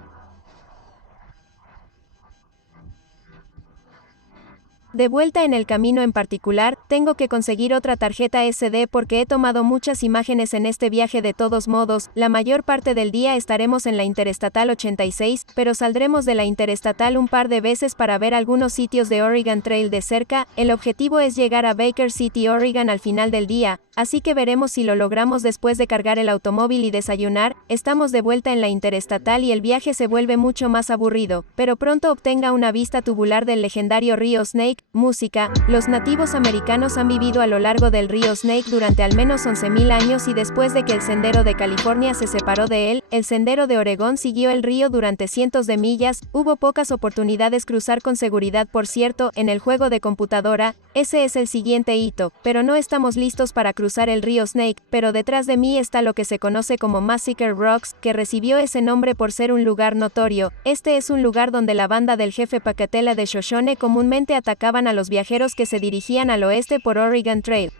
De vuelta en el camino en particular, tengo que conseguir otra tarjeta SD porque he tomado muchas imágenes en este viaje de todos modos, la mayor parte del día estaremos en la Interestatal 86, pero saldremos de la Interestatal un par de veces para ver algunos sitios de Oregon Trail de cerca, el objetivo es llegar a Baker City, Oregon al final del día, así que veremos si lo logramos después de cargar el automóvil y desayunar, estamos de vuelta en la Interestatal y el viaje se vuelve mucho más aburrido, pero pronto obtenga una vista tubular del legendario río Snake. Música. Los nativos americanos han vivido a lo largo del río Snake durante al menos 11.000 años y después de que el Sendero de California se separó de él, el Sendero de Oregón siguió el río durante cientos de millas, hubo pocas oportunidades cruzar con seguridad por cierto, en el juego de computadora, ese es el siguiente hito, pero no estamos listos para cruzar el río Snake, pero detrás de mí está lo que se conoce como Massacre Rocks, que recibió ese nombre por ser un lugar notorio, este es un lugar donde la banda del jefe Pacatela de Shoshone comúnmente atacaba a los viajeros que se dirigían al oeste por Oregon Trail.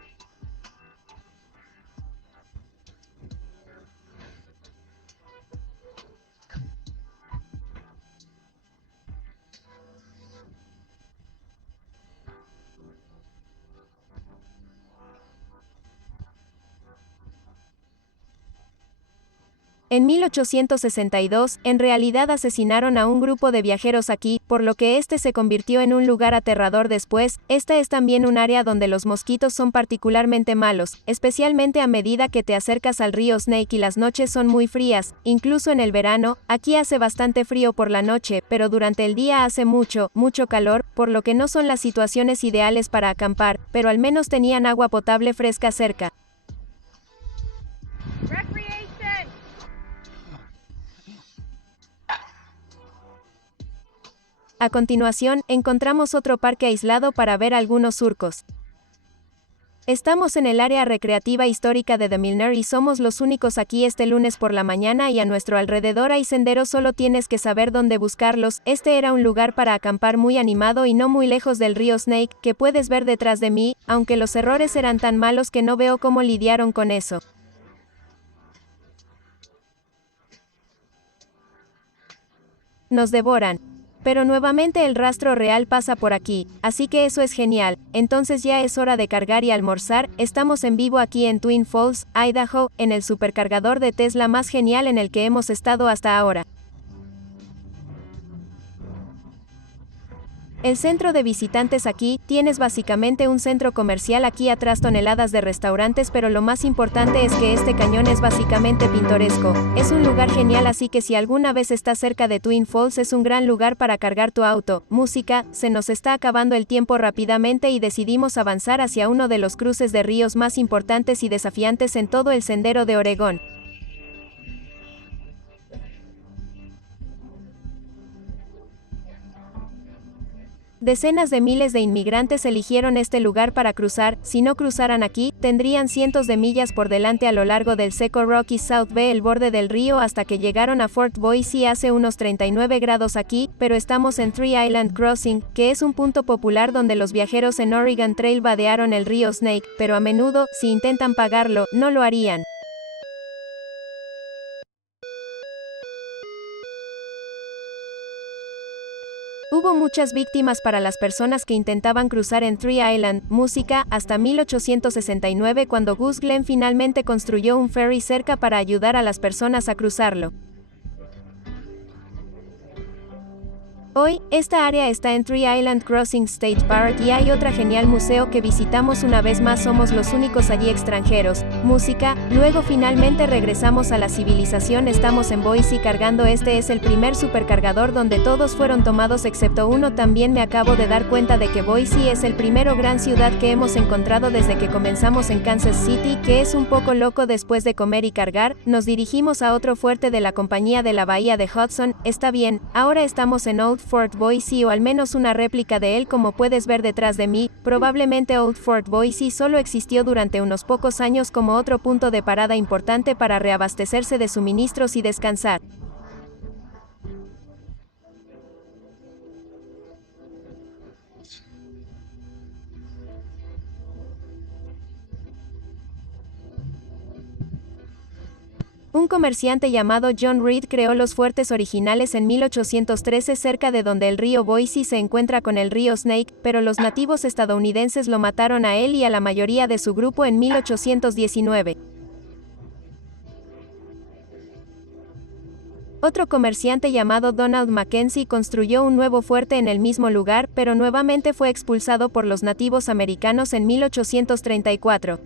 En 1862, en realidad asesinaron a un grupo de viajeros aquí, por lo que este se convirtió en un lugar aterrador después. Esta es también un área donde los mosquitos son particularmente malos, especialmente a medida que te acercas al río Snake y las noches son muy frías, incluso en el verano, aquí hace bastante frío por la noche, pero durante el día hace mucho calor, por lo que no son las situaciones ideales para acampar, pero al menos tenían agua potable fresca cerca. A continuación, encontramos otro parque aislado para ver algunos surcos. Estamos en el área recreativa histórica de The Milner y somos los únicos aquí este lunes por la mañana y a nuestro alrededor hay senderos, solo tienes que saber dónde buscarlos. Este era un lugar para acampar muy animado y no muy lejos del río Snake, que puedes ver detrás de mí, aunque los errores eran tan malos que no veo cómo lidiaron con eso. Nos devoran. Pero nuevamente el rastro real pasa por aquí, así que eso es genial, entonces ya es hora de cargar y almorzar, estamos en vivo aquí en Twin Falls, Idaho, en el supercargador de Tesla más genial en el que hemos estado hasta ahora. El centro de visitantes aquí, tienes básicamente un centro comercial aquí atrás, toneladas de restaurantes, pero lo más importante es que este cañón es básicamente pintoresco, es un lugar genial, así que si alguna vez estás cerca de Twin Falls es un gran lugar para cargar tu auto. Música, se nos está acabando el tiempo rápidamente y decidimos avanzar hacia uno de los cruces de ríos más importantes y desafiantes en todo el Sendero de Oregón. Decenas de miles de inmigrantes eligieron este lugar para cruzar, si no cruzaran aquí, tendrían cientos de millas por delante a lo largo del seco Rocky South Bay, el borde del río, hasta que llegaron a Fort Boise. Hace unos 39 grados aquí, pero estamos en Three Island Crossing, que es un punto popular donde los viajeros en Oregon Trail vadearon el río Snake, pero a menudo, si intentan pagarlo, no lo harían. Hubo muchas víctimas para las personas que intentaban cruzar en Three Island. Música, hasta 1869 cuando Gus Glenn finalmente construyó un ferry cerca para ayudar a las personas a cruzarlo. Hoy, esta área está en Tree Island Crossing State Park y hay otra genial museo que visitamos una vez más. Somos los únicos allí extranjeros. Música, luego finalmente regresamos a la civilización. Estamos en Boise cargando. Este es el primer supercargador donde todos fueron tomados excepto uno. También me acabo de dar cuenta de que Boise es el primero gran ciudad que hemos encontrado desde que comenzamos en Kansas City, que es un poco loco. Después de comer y cargar, nos dirigimos a otro fuerte de la compañía de la bahía de Hudson. Está bien, ahora estamos en Old Fort Boise, o al menos una réplica de él, como puedes ver detrás de mí. Probablemente Old Fort Boise solo existió durante unos pocos años como otro punto de parada importante para reabastecerse de suministros y descansar. Un comerciante llamado John Reed creó los fuertes originales en 1813 cerca de donde el río Boise se encuentra con el río Snake, pero los nativos estadounidenses lo mataron a él y a la mayoría de su grupo en 1819. Otro comerciante llamado Donald Mackenzie construyó un nuevo fuerte en el mismo lugar, pero nuevamente fue expulsado por los nativos americanos en 1834.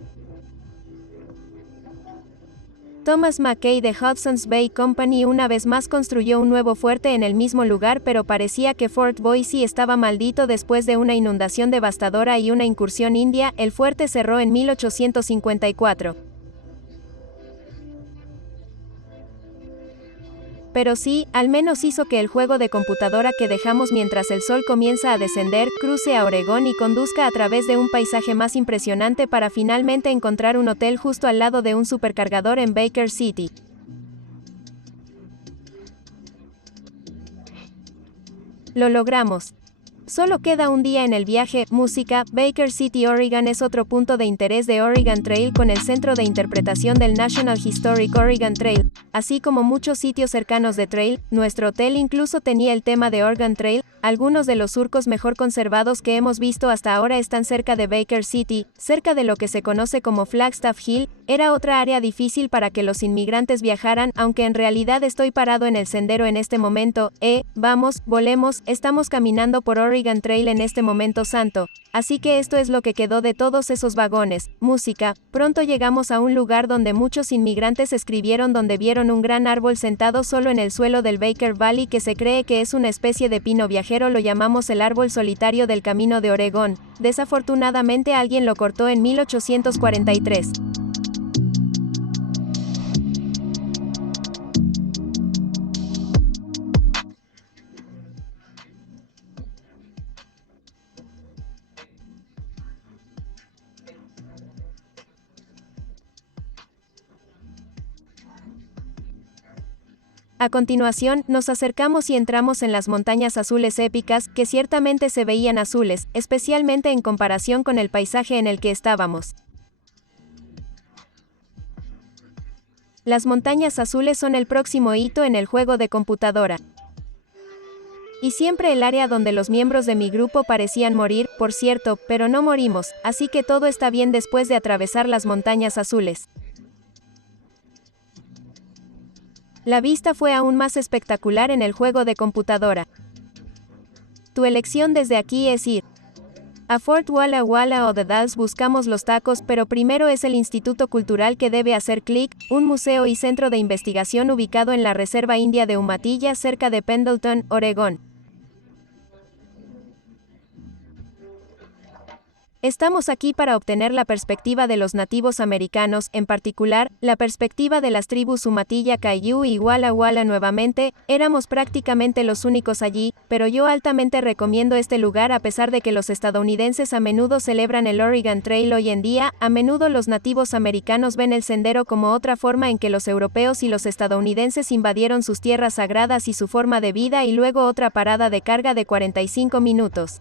Thomas Mackay de Hudson's Bay Company una vez más construyó un nuevo fuerte en el mismo lugar, pero parecía que Fort Boise estaba maldito después de una inundación devastadora y una incursión india. El fuerte cerró en 1854. Pero sí, al menos hizo que el juego de computadora que dejamos mientras el sol comienza a descender, cruce a Oregón y conduzca a través de un paisaje más impresionante para finalmente encontrar un hotel justo al lado de un supercargador en Baker City. Lo logramos. Solo queda un día en el viaje. Música, Baker City, Oregon es otro punto de interés de Oregon Trail con el centro de interpretación del National Historic Oregon Trail, así como muchos sitios cercanos de trail. Nuestro hotel incluso tenía el tema de Oregon Trail. Algunos de los surcos mejor conservados que hemos visto hasta ahora están cerca de Baker City, cerca de lo que se conoce como Flagstaff Hill. Era otra área difícil para que los inmigrantes viajaran, aunque en realidad estoy parado en el sendero en este momento. Vamos, volemos, estamos caminando por Oregon Trail en este momento santo. Así que esto es lo que quedó de todos esos vagones. Música, pronto llegamos a un lugar donde muchos inmigrantes escribieron, donde vieron un gran árbol sentado solo en el suelo del Baker Valley que se cree que es una especie de pino viajero. Lo llamamos el árbol solitario del camino de Oregón. Desafortunadamente alguien lo cortó en 1843. A continuación, nos acercamos y entramos en las montañas azules épicas, que ciertamente se veían azules, especialmente en comparación con el paisaje en el que estábamos. Las montañas azules son el próximo hito en el juego de computadora. Y siempre el área donde los miembros de mi grupo parecían morir, por cierto, pero no morimos, así que todo está bien después de atravesar las montañas azules. La vista fue aún más espectacular en el juego de computadora. Tu elección desde aquí es ir a Fort Walla Walla o The Dalles. Buscamos los tacos, pero primero es el Instituto Cultural que debe hacer clic, un museo y centro de investigación ubicado en la Reserva India de Umatilla cerca de Pendleton, Oregón. Estamos aquí para obtener la perspectiva de los nativos americanos, en particular, la perspectiva de las tribus Umatilla, Cayú y Walla Walla. Nuevamente, éramos prácticamente los únicos allí, pero yo altamente recomiendo este lugar a pesar de que los estadounidenses a menudo celebran el Oregon Trail hoy en día. A menudo los nativos americanos ven el sendero como otra forma en que los europeos y los estadounidenses invadieron sus tierras sagradas y su forma de vida, y luego otra parada de carga de 45 minutos.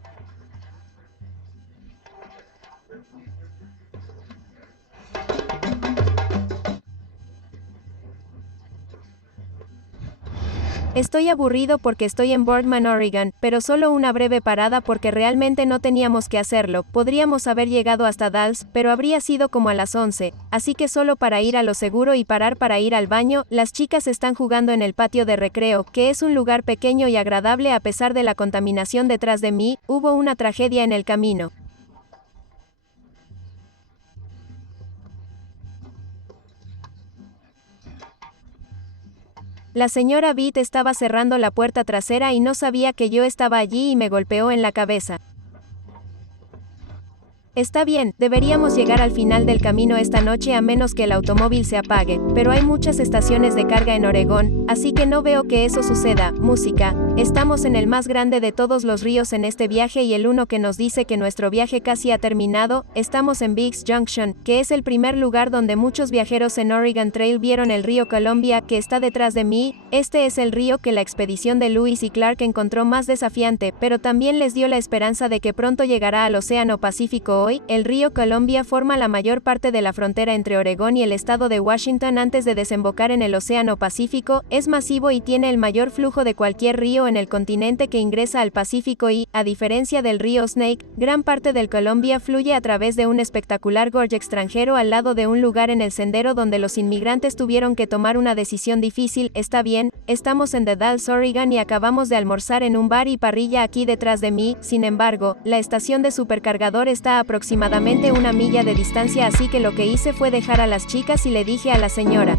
Estoy aburrido porque estoy en Boardman, Oregon, pero solo una breve parada porque realmente no teníamos que hacerlo. Podríamos haber llegado hasta Dallas, pero habría sido como a las 11, así que solo para ir a lo seguro y parar para ir al baño. Las chicas están jugando en el patio de recreo, que es un lugar pequeño y agradable a pesar de la contaminación detrás de mí. Hubo una tragedia en el camino. La señora Beat estaba cerrando la puerta trasera y no sabía que yo estaba allí y me golpeó en la cabeza. Está bien, deberíamos llegar al final del camino esta noche a menos que el automóvil se apague, pero hay muchas estaciones de carga en Oregón, así que no veo que eso suceda. Música. Estamos en el más grande de todos los ríos en este viaje y el uno que nos dice que nuestro viaje casi ha terminado. Estamos en Biggs Junction, que es el primer lugar donde muchos viajeros en Oregon Trail vieron el río Columbia que está detrás de mí. Este es el río que la expedición de Lewis y Clark encontró más desafiante, pero también les dio la esperanza de que pronto llegará al Océano Pacífico. Hoy, el río Columbia forma la mayor parte de la frontera entre Oregón y el estado de Washington antes de desembocar en el Océano Pacífico. Es masivo y tiene el mayor flujo de cualquier río en el continente que ingresa al Pacífico y, a diferencia del río Snake, gran parte del Columbia fluye a través de un espectacular gorge extranjero al lado de un lugar en el sendero donde los inmigrantes tuvieron que tomar una decisión difícil. Está bien, estamos en The Dalles, Oregon y acabamos de almorzar en un bar y parrilla aquí detrás de mí. Sin embargo, la estación de supercargador está aproximadamente una milla de distancia, así que lo que hice fue dejar a las chicas y le dije a la señora.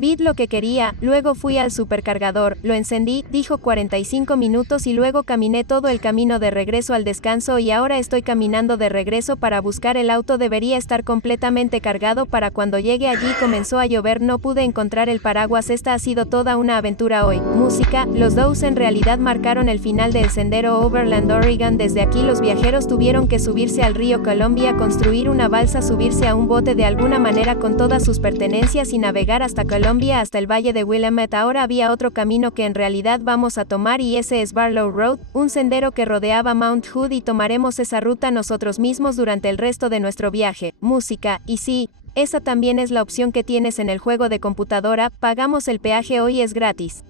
Vi lo que quería, luego fui al supercargador, lo encendí, dijo 45 minutos y luego caminé todo el camino de regreso al descanso y ahora estoy caminando de regreso para buscar el auto. Debería estar completamente cargado para cuando llegue allí. Comenzó a llover, no pude encontrar el paraguas. Esta ha sido toda una aventura hoy. Música. Los Dows en realidad marcaron el final del sendero Overland Oregon. Desde aquí los viajeros tuvieron que subirse al río Columbia, construir una balsa, subirse a un bote de alguna manera con todas sus pertenencias y navegar hasta Columbia, hasta el valle de Willamette. Ahora había otro camino que en realidad vamos a tomar y ese es Barlow Road, un sendero que rodeaba Mount Hood y tomaremos esa ruta nosotros mismos durante el resto de nuestro viaje. Música. Y sí, esa también es la opción que tienes en el juego de computadora. Pagamos el peaje hoy, es gratis.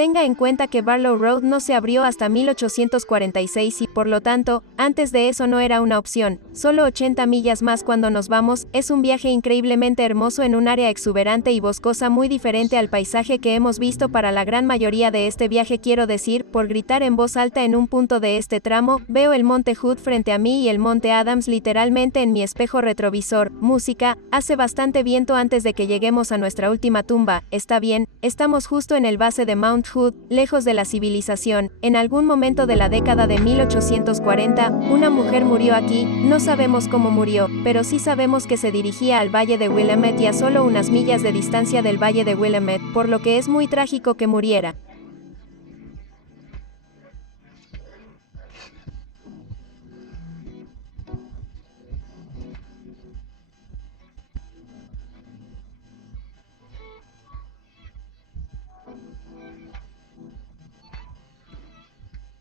Tenga en cuenta que Barlow Road no se abrió hasta 1846 y, por lo tanto, antes de eso no era una opción. Solo 80 millas más cuando nos vamos. Es un viaje increíblemente hermoso en un área exuberante y boscosa muy diferente al paisaje que hemos visto para la gran mayoría de este viaje. Quiero decir, por gritar en voz alta en un punto de este tramo, veo el monte Hood frente a mí y el monte Adams literalmente en mi espejo retrovisor. Música. Hace bastante viento antes de que lleguemos a nuestra última tumba. Está bien, estamos justo en el base de Mount Hood, lejos de la civilización. En algún momento de la década de 1840, una mujer murió aquí. No sabemos cómo murió, pero sí sabemos que se dirigía al valle de Willamette y a solo unas millas de distancia del valle de Willamette, por lo que es muy trágico que muriera.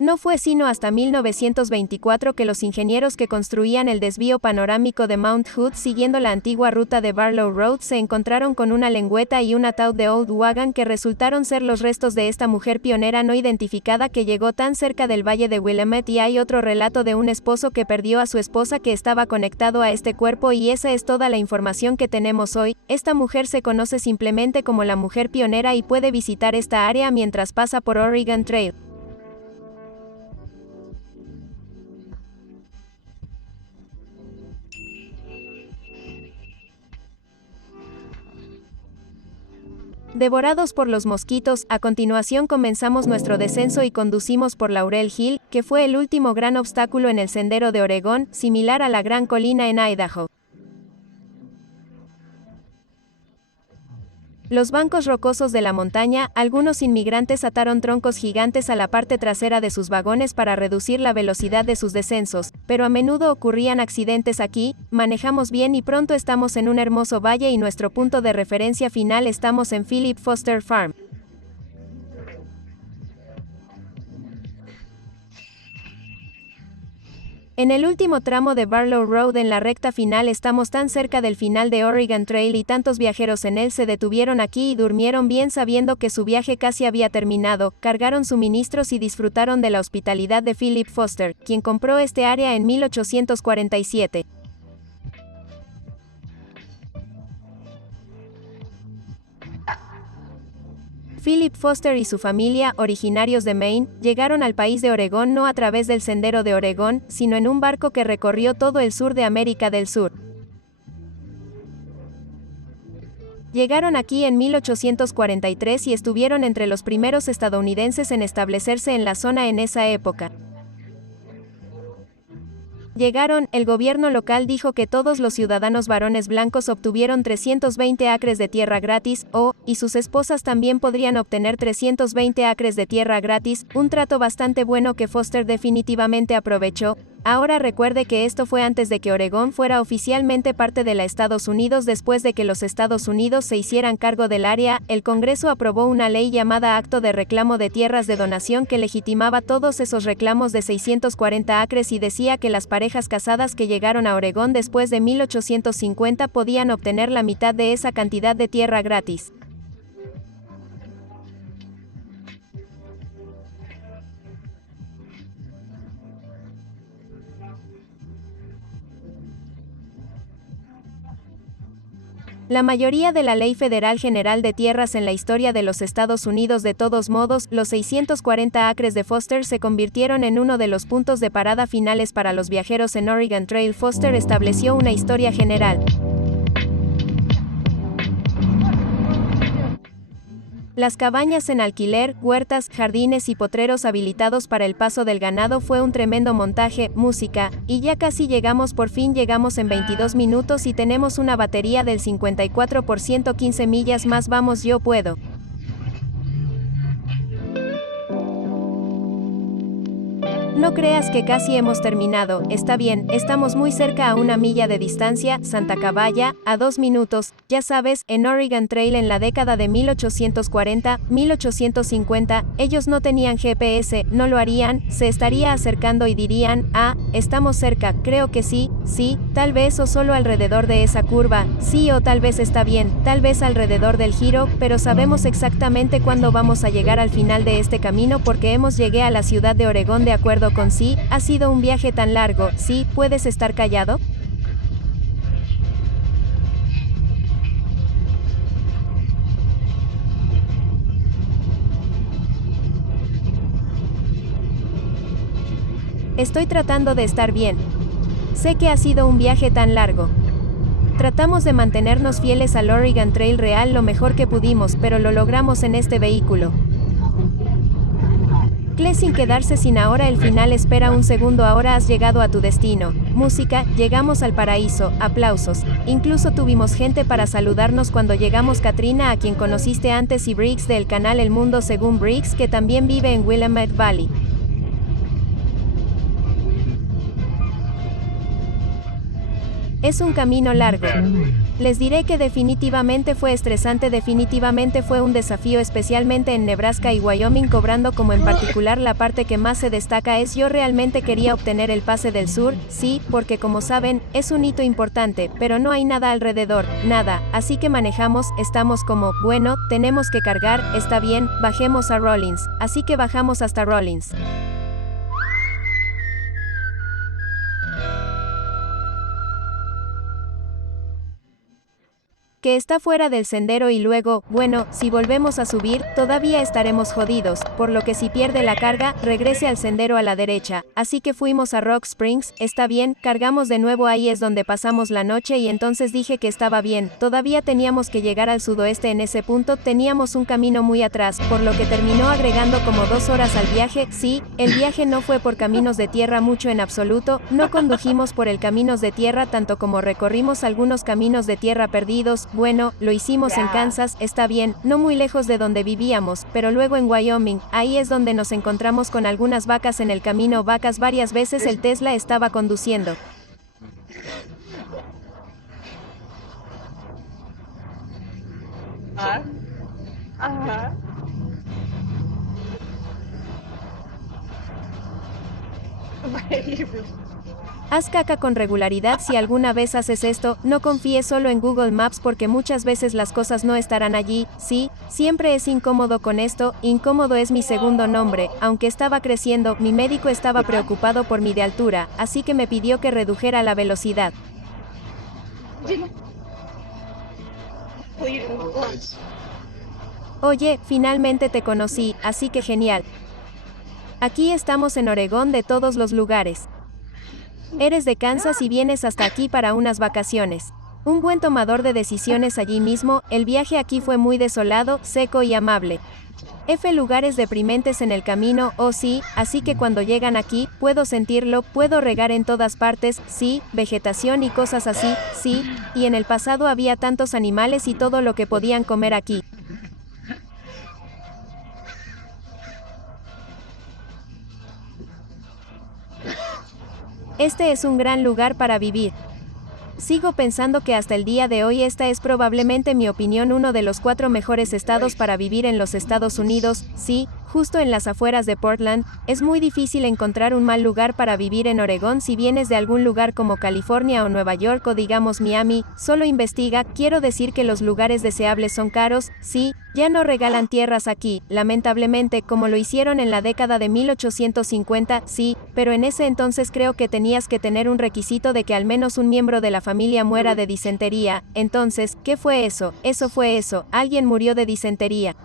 No fue sino hasta 1924 que los ingenieros que construían el desvío panorámico de Mount Hood siguiendo la antigua ruta de Barlow Road se encontraron con una lengüeta y un ataúd de Old Wagon que resultaron ser los restos de esta mujer pionera no identificada que llegó tan cerca del valle de Willamette. Y hay otro relato de un esposo que perdió a su esposa que estaba conectado a este cuerpo y esa es toda la información que tenemos hoy. Esta mujer se conoce simplemente como la mujer pionera y puede visitar esta área mientras pasa por Oregon Trail. Devorados por los mosquitos, a continuación comenzamos nuestro descenso y conducimos por Laurel Hill, que fue el último gran obstáculo en el sendero de Oregón, similar a la Gran Colina en Idaho. Los bancos rocosos de la montaña, algunos inmigrantes ataron troncos gigantes a la parte trasera de sus vagones para reducir la velocidad de sus descensos, pero a menudo ocurrían accidentes aquí. Manejamos bien y pronto estamos en un hermoso valle y nuestro punto de referencia final estamos en Philip Foster Farm. En el último tramo de Barlow Road en la recta final estamos tan cerca del final de Oregon Trail y tantos viajeros en él se detuvieron aquí y durmieron bien sabiendo que su viaje casi había terminado, cargaron suministros y disfrutaron de la hospitalidad de Philip Foster, quien compró este área en 1847. Philip Foster y su familia, originarios de Maine, llegaron al país de Oregón no a través del Sendero de Oregón, sino en un barco que recorrió todo el sur de América del Sur. Llegaron aquí en 1843 y estuvieron entre los primeros estadounidenses en establecerse en la zona en esa época. Llegaron, el gobierno local dijo que todos los ciudadanos varones blancos obtuvieron 320 acres de tierra gratis, y sus esposas también podrían obtener 320 acres de tierra gratis, un trato bastante bueno que Foster definitivamente aprovechó. Ahora recuerde que esto fue antes de que Oregón fuera oficialmente parte de los Estados Unidos. Después de que los Estados Unidos se hicieran cargo del área, el Congreso aprobó una ley llamada Acto de Reclamo de Tierras de Donación que legitimaba todos esos reclamos de 640 acres y decía que las parejas casadas que llegaron a Oregón después de 1850 podían obtener la mitad de esa cantidad de tierra gratis. La mayoría de la Ley Federal General de Tierras en la historia de los Estados Unidos. De todos modos, los 640 acres de Foster se convirtieron en uno de los puntos de parada finales para los viajeros en Oregon Trail. Foster estableció una historia general. Las cabañas en alquiler, huertas, jardines y potreros habilitados para el paso del ganado fue un tremendo montaje, música, y ya casi llegamos. Por fin llegamos en 22 minutos y tenemos una batería del 54%. 15 millas más, vamos, yo puedo. No creas que casi hemos terminado, está bien, estamos muy cerca, a 1 milla de distancia. Santa Caballa, a 2 minutos, ya sabes, en Oregon Trail en la década de 1840, 1850, ellos no tenían GPS, no lo harían, se estaría acercando y dirían, estamos cerca, creo que sí, tal vez o solo alrededor de esa curva, sí o tal vez está bien, tal vez alrededor del giro, pero sabemos exactamente cuándo vamos a llegar al final de este camino porque hemos llegué a la ciudad de Oregón. De acuerdo con sí, ha sido un viaje tan largo. Sí, ¿puedes estar callado? Estoy tratando de estar bien. Sé que ha sido un viaje tan largo. Tratamos de mantenernos fieles al Oregon Trail real lo mejor que pudimos, pero lo logramos en este vehículo. Sin quedarse sin. Ahora el final. Espera un segundo, ahora has llegado a tu destino. Música, llegamos al paraíso, aplausos. Incluso tuvimos gente para saludarnos cuando llegamos. Katrina, a quien conociste antes, y Briggs del canal El Mundo según Briggs, que también vive en Willamette Valley. Es un camino largo. Les diré que definitivamente fue estresante, definitivamente fue un desafío, especialmente en Nebraska y Wyoming, cobrando como en particular la parte que más se destaca es yo realmente quería obtener el pase del sur, sí, porque como saben, es un hito importante, pero no hay nada alrededor, nada, así que manejamos, estamos como, bueno, tenemos que cargar, está bien, bajemos a Rollins, así que bajamos hasta Rollins. que está fuera del sendero y luego, bueno, si volvemos a subir, todavía estaremos jodidos, por lo que si pierde la carga, regrese al sendero a la derecha. Así que fuimos a Rock Springs, está bien, cargamos de nuevo, ahí es donde pasamos la noche y entonces dije que estaba bien, todavía teníamos que llegar al sudoeste en ese punto, teníamos un camino muy atrás, por lo que terminó agregando como 2 horas al viaje. Sí, el viaje no fue por caminos de tierra mucho en absoluto, no condujimos por el caminos de tierra tanto como recorrimos algunos caminos de tierra perdidos. Bueno, lo hicimos en Kansas, está bien, no muy lejos de donde vivíamos, pero luego en Wyoming, ahí es donde nos encontramos con algunas vacas en el camino, vacas varias veces el Tesla estaba conduciendo. Ajá. Haz caca con regularidad si alguna vez haces esto, no confíes solo en Google Maps porque muchas veces las cosas no estarán allí. Sí, siempre es incómodo con esto, incómodo es mi segundo nombre, aunque estaba creciendo, mi médico estaba preocupado por mi de altura, así que me pidió que redujera la velocidad. Oye, finalmente te conocí, así que genial. Aquí estamos en Oregón de todos los lugares. Eres de Kansas y vienes hasta aquí para unas vacaciones. Un buen tomador de decisiones allí mismo, el viaje aquí fue muy desolado, seco y amable. Lugares deprimentes en el camino, oh sí, así que cuando llegan aquí, puedo sentirlo, puedo regar en todas partes, sí, vegetación y cosas así, sí, y en el pasado había tantos animales y todo lo que podían comer aquí. Este es un gran lugar para vivir. Sigo pensando que hasta el día de hoy esta es probablemente mi opinión uno de los 4 mejores estados para vivir en los Estados Unidos. Sí, justo en las afueras de Portland, es muy difícil encontrar un mal lugar para vivir en Oregón si vienes de algún lugar como California o Nueva York o digamos Miami, solo investiga, quiero decir que los lugares deseables son caros, sí, ya no regalan tierras aquí, lamentablemente como lo hicieron en la década de 1850, sí, pero en ese entonces creo que tenías que tener un requisito de que al menos un miembro de la familia muera de disentería. Entonces, ¿qué fue eso? Eso fue eso, alguien murió de disentería.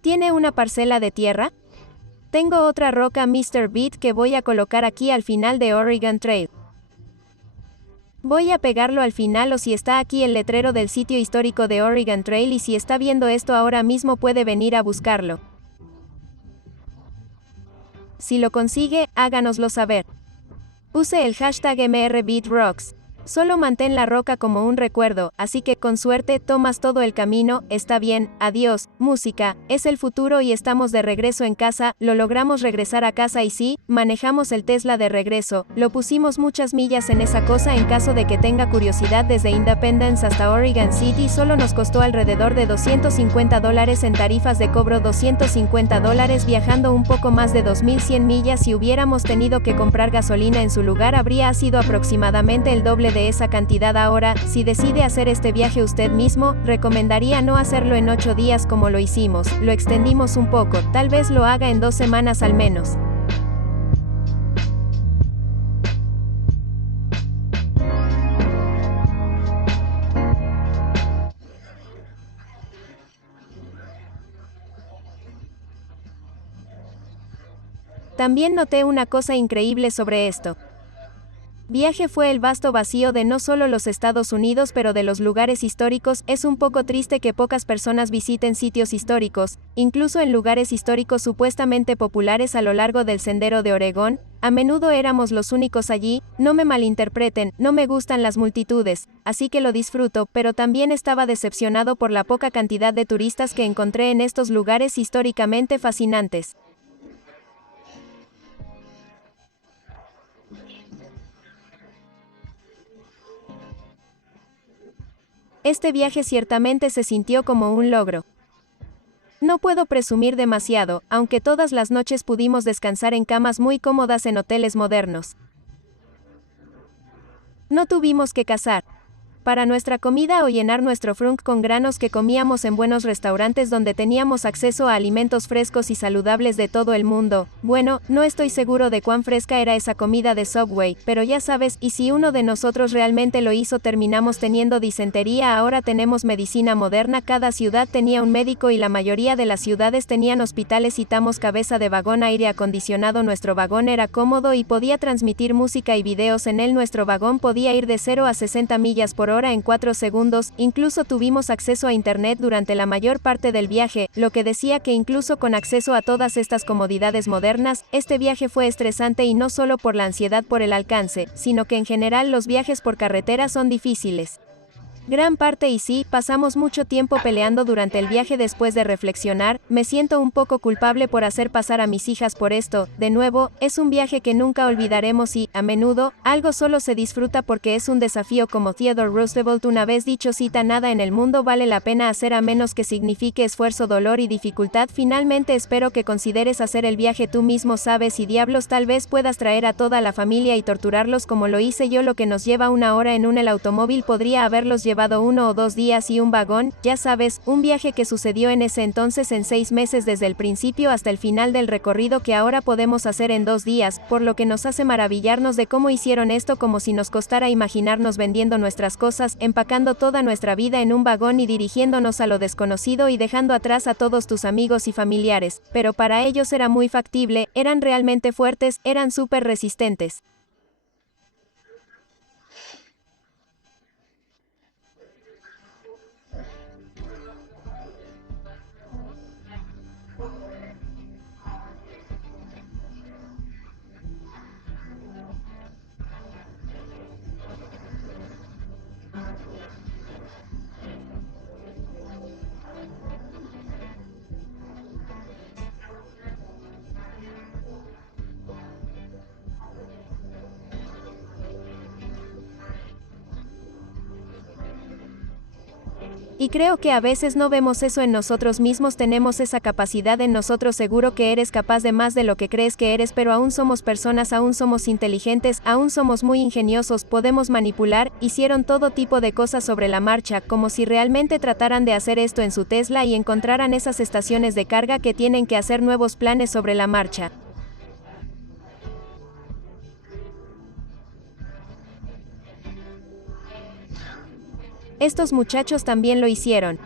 ¿Tiene una parcela de tierra? Tengo otra roca Mr. Beat que voy a colocar aquí al final de Oregon Trail. Voy a pegarlo al final o si está aquí el letrero del sitio histórico de Oregon Trail y si está viendo esto ahora mismo puede venir a buscarlo. Si lo consigue, háganoslo saber. Use el hashtag MRBeatRocks. Solo mantén la roca como un recuerdo, así que con suerte tomas todo el camino, está bien, adiós, música, es el futuro y estamos de regreso en casa, lo logramos regresar a casa y sí, manejamos el Tesla de regreso, lo pusimos muchas millas en esa cosa en caso de que tenga curiosidad desde Independence hasta Oregon City solo nos costó alrededor de $250 en tarifas de cobro $250 viajando un poco más de 2100 millas si hubiéramos tenido que comprar gasolina en su lugar habría sido aproximadamente el doble de esa cantidad ahora, si decide hacer este viaje usted mismo, recomendaría no hacerlo en 8 días como lo hicimos, lo extendimos un poco, tal vez lo haga en 2 semanas al menos. También noté una cosa increíble sobre esto. Viaje fue el vasto vacío de no solo los Estados Unidos pero de los lugares históricos, es un poco triste que pocas personas visiten sitios históricos, incluso en lugares históricos supuestamente populares a lo largo del sendero de Oregón, a menudo éramos los únicos allí, no me malinterpreten, no me gustan las multitudes, así que lo disfruto, pero también estaba decepcionado por la poca cantidad de turistas que encontré en estos lugares históricamente fascinantes. Este viaje ciertamente se sintió como un logro. No puedo presumir demasiado, aunque todas las noches pudimos descansar en camas muy cómodas en hoteles modernos. No tuvimos que cazar. para nuestra comida o llenar nuestro frunk con granos que comíamos en buenos restaurantes donde teníamos acceso a alimentos frescos y saludables de todo el mundo. Bueno, no estoy seguro de cuán fresca era esa comida de Subway, pero ya sabes, y si uno de nosotros realmente lo hizo terminamos teniendo disentería. Ahora tenemos medicina moderna, cada ciudad tenía un médico y la mayoría de las ciudades tenían hospitales. Citamos cabeza de vagón, aire acondicionado, nuestro vagón era cómodo y podía transmitir música y videos en él. Nuestro vagón podía ir de 0 a 60 millas por hora en 4 segundos, incluso tuvimos acceso a internet durante la mayor parte del viaje, lo que decía que incluso con acceso a todas estas comodidades modernas, este viaje fue estresante y no solo por la ansiedad por el alcance, sino que en general los viajes por carretera son difíciles. Gran parte y sí, pasamos mucho tiempo peleando durante el viaje. Después de reflexionar, me siento un poco culpable por hacer pasar a mis hijas por esto. De nuevo, es un viaje que nunca olvidaremos y, a menudo, algo solo se disfruta porque es un desafío. Como Theodore Roosevelt una vez dicho, cita, nada en el mundo vale la pena hacer a menos que signifique esfuerzo, dolor y dificultad. Finalmente espero que consideres hacer el viaje tú mismo, sabes, y diablos, tal vez puedas traer a toda la familia y torturarlos como lo hice yo. Lo que nos lleva una hora en el automóvil podría haberlos llevado 1 o 2 días y un vagón, ya sabes, un viaje que sucedió en ese entonces en 6 meses desde el principio hasta el final del recorrido que ahora podemos hacer en 2 días, por lo que nos hace maravillarnos de cómo hicieron esto, como si nos costara imaginarnos vendiendo nuestras cosas, empacando toda nuestra vida en un vagón y dirigiéndonos a lo desconocido y dejando atrás a todos tus amigos y familiares, pero para ellos era muy factible, eran realmente fuertes, eran súper resistentes. Y creo que a veces no vemos eso en nosotros mismos, tenemos esa capacidad en nosotros. Seguro que eres capaz de más de lo que crees que eres, pero aún somos personas, aún somos inteligentes, aún somos muy ingeniosos, podemos manipular. Hicieron todo tipo de cosas sobre la marcha, como si realmente trataran de hacer esto en su Tesla y encontraran esas estaciones de carga que tienen que hacer nuevos planes sobre la marcha. Estos muchachos también lo hicieron.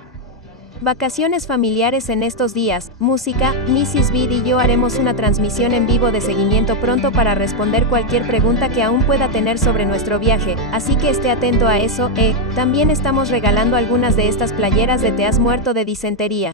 Vacaciones familiares en estos días, música. Mrs. Bid y yo haremos una transmisión en vivo de seguimiento pronto para responder cualquier pregunta que aún pueda tener sobre nuestro viaje, así que esté atento a eso. También estamos regalando algunas de estas playeras de Te has muerto de disentería.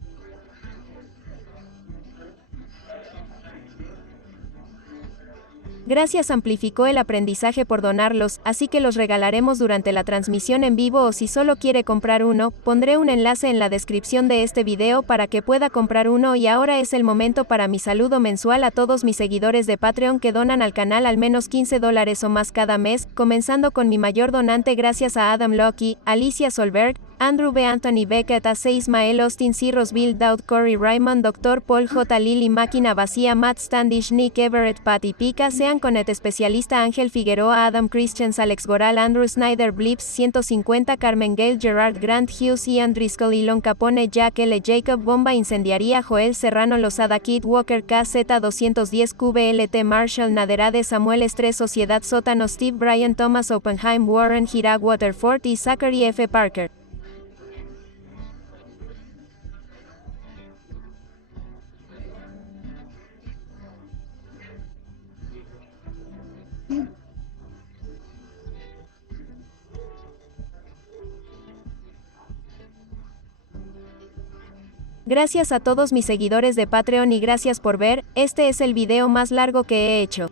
Gracias, amplificó el aprendizaje por donarlos, así que los regalaremos durante la transmisión en vivo, o si solo quiere comprar uno, pondré un enlace en la descripción de este video para que pueda comprar uno. Y ahora es el momento para mi saludo mensual a todos mis seguidores de Patreon que donan al canal al menos $15 o más cada mes, comenzando con mi mayor donante. Gracias a Adam Lucky, Alicia Solberg, Andrew B. Anthony Beckett, A. Ismael Austin, C. Roseville Dowd, Corey Ryman, Dr. Paul J. Lily, Máquina Vacía, Matt Standish, Nick Everett, Patty Pica, Sean Conet, Especialista, Ángel Figueroa, Adam Christians, Alex Goral, Andrew Snyder, Blips 150, Carmen Gale, Gerard Grant, Hughes, Ian Driscoll, Elon Capone, Jack L. Jacob, Bomba Incendiaria, Joel Serrano Lozada, Kid Walker, KZ 210, QBLT, Marshall Naderade, Samuel Estrés, Sociedad Sótano, Steve Bryan, Thomas Oppenheim, Warren Girag, Waterford y Zachary F. Parker. Gracias a todos mis seguidores de Patreon y gracias por ver. Este es el video más largo que he hecho.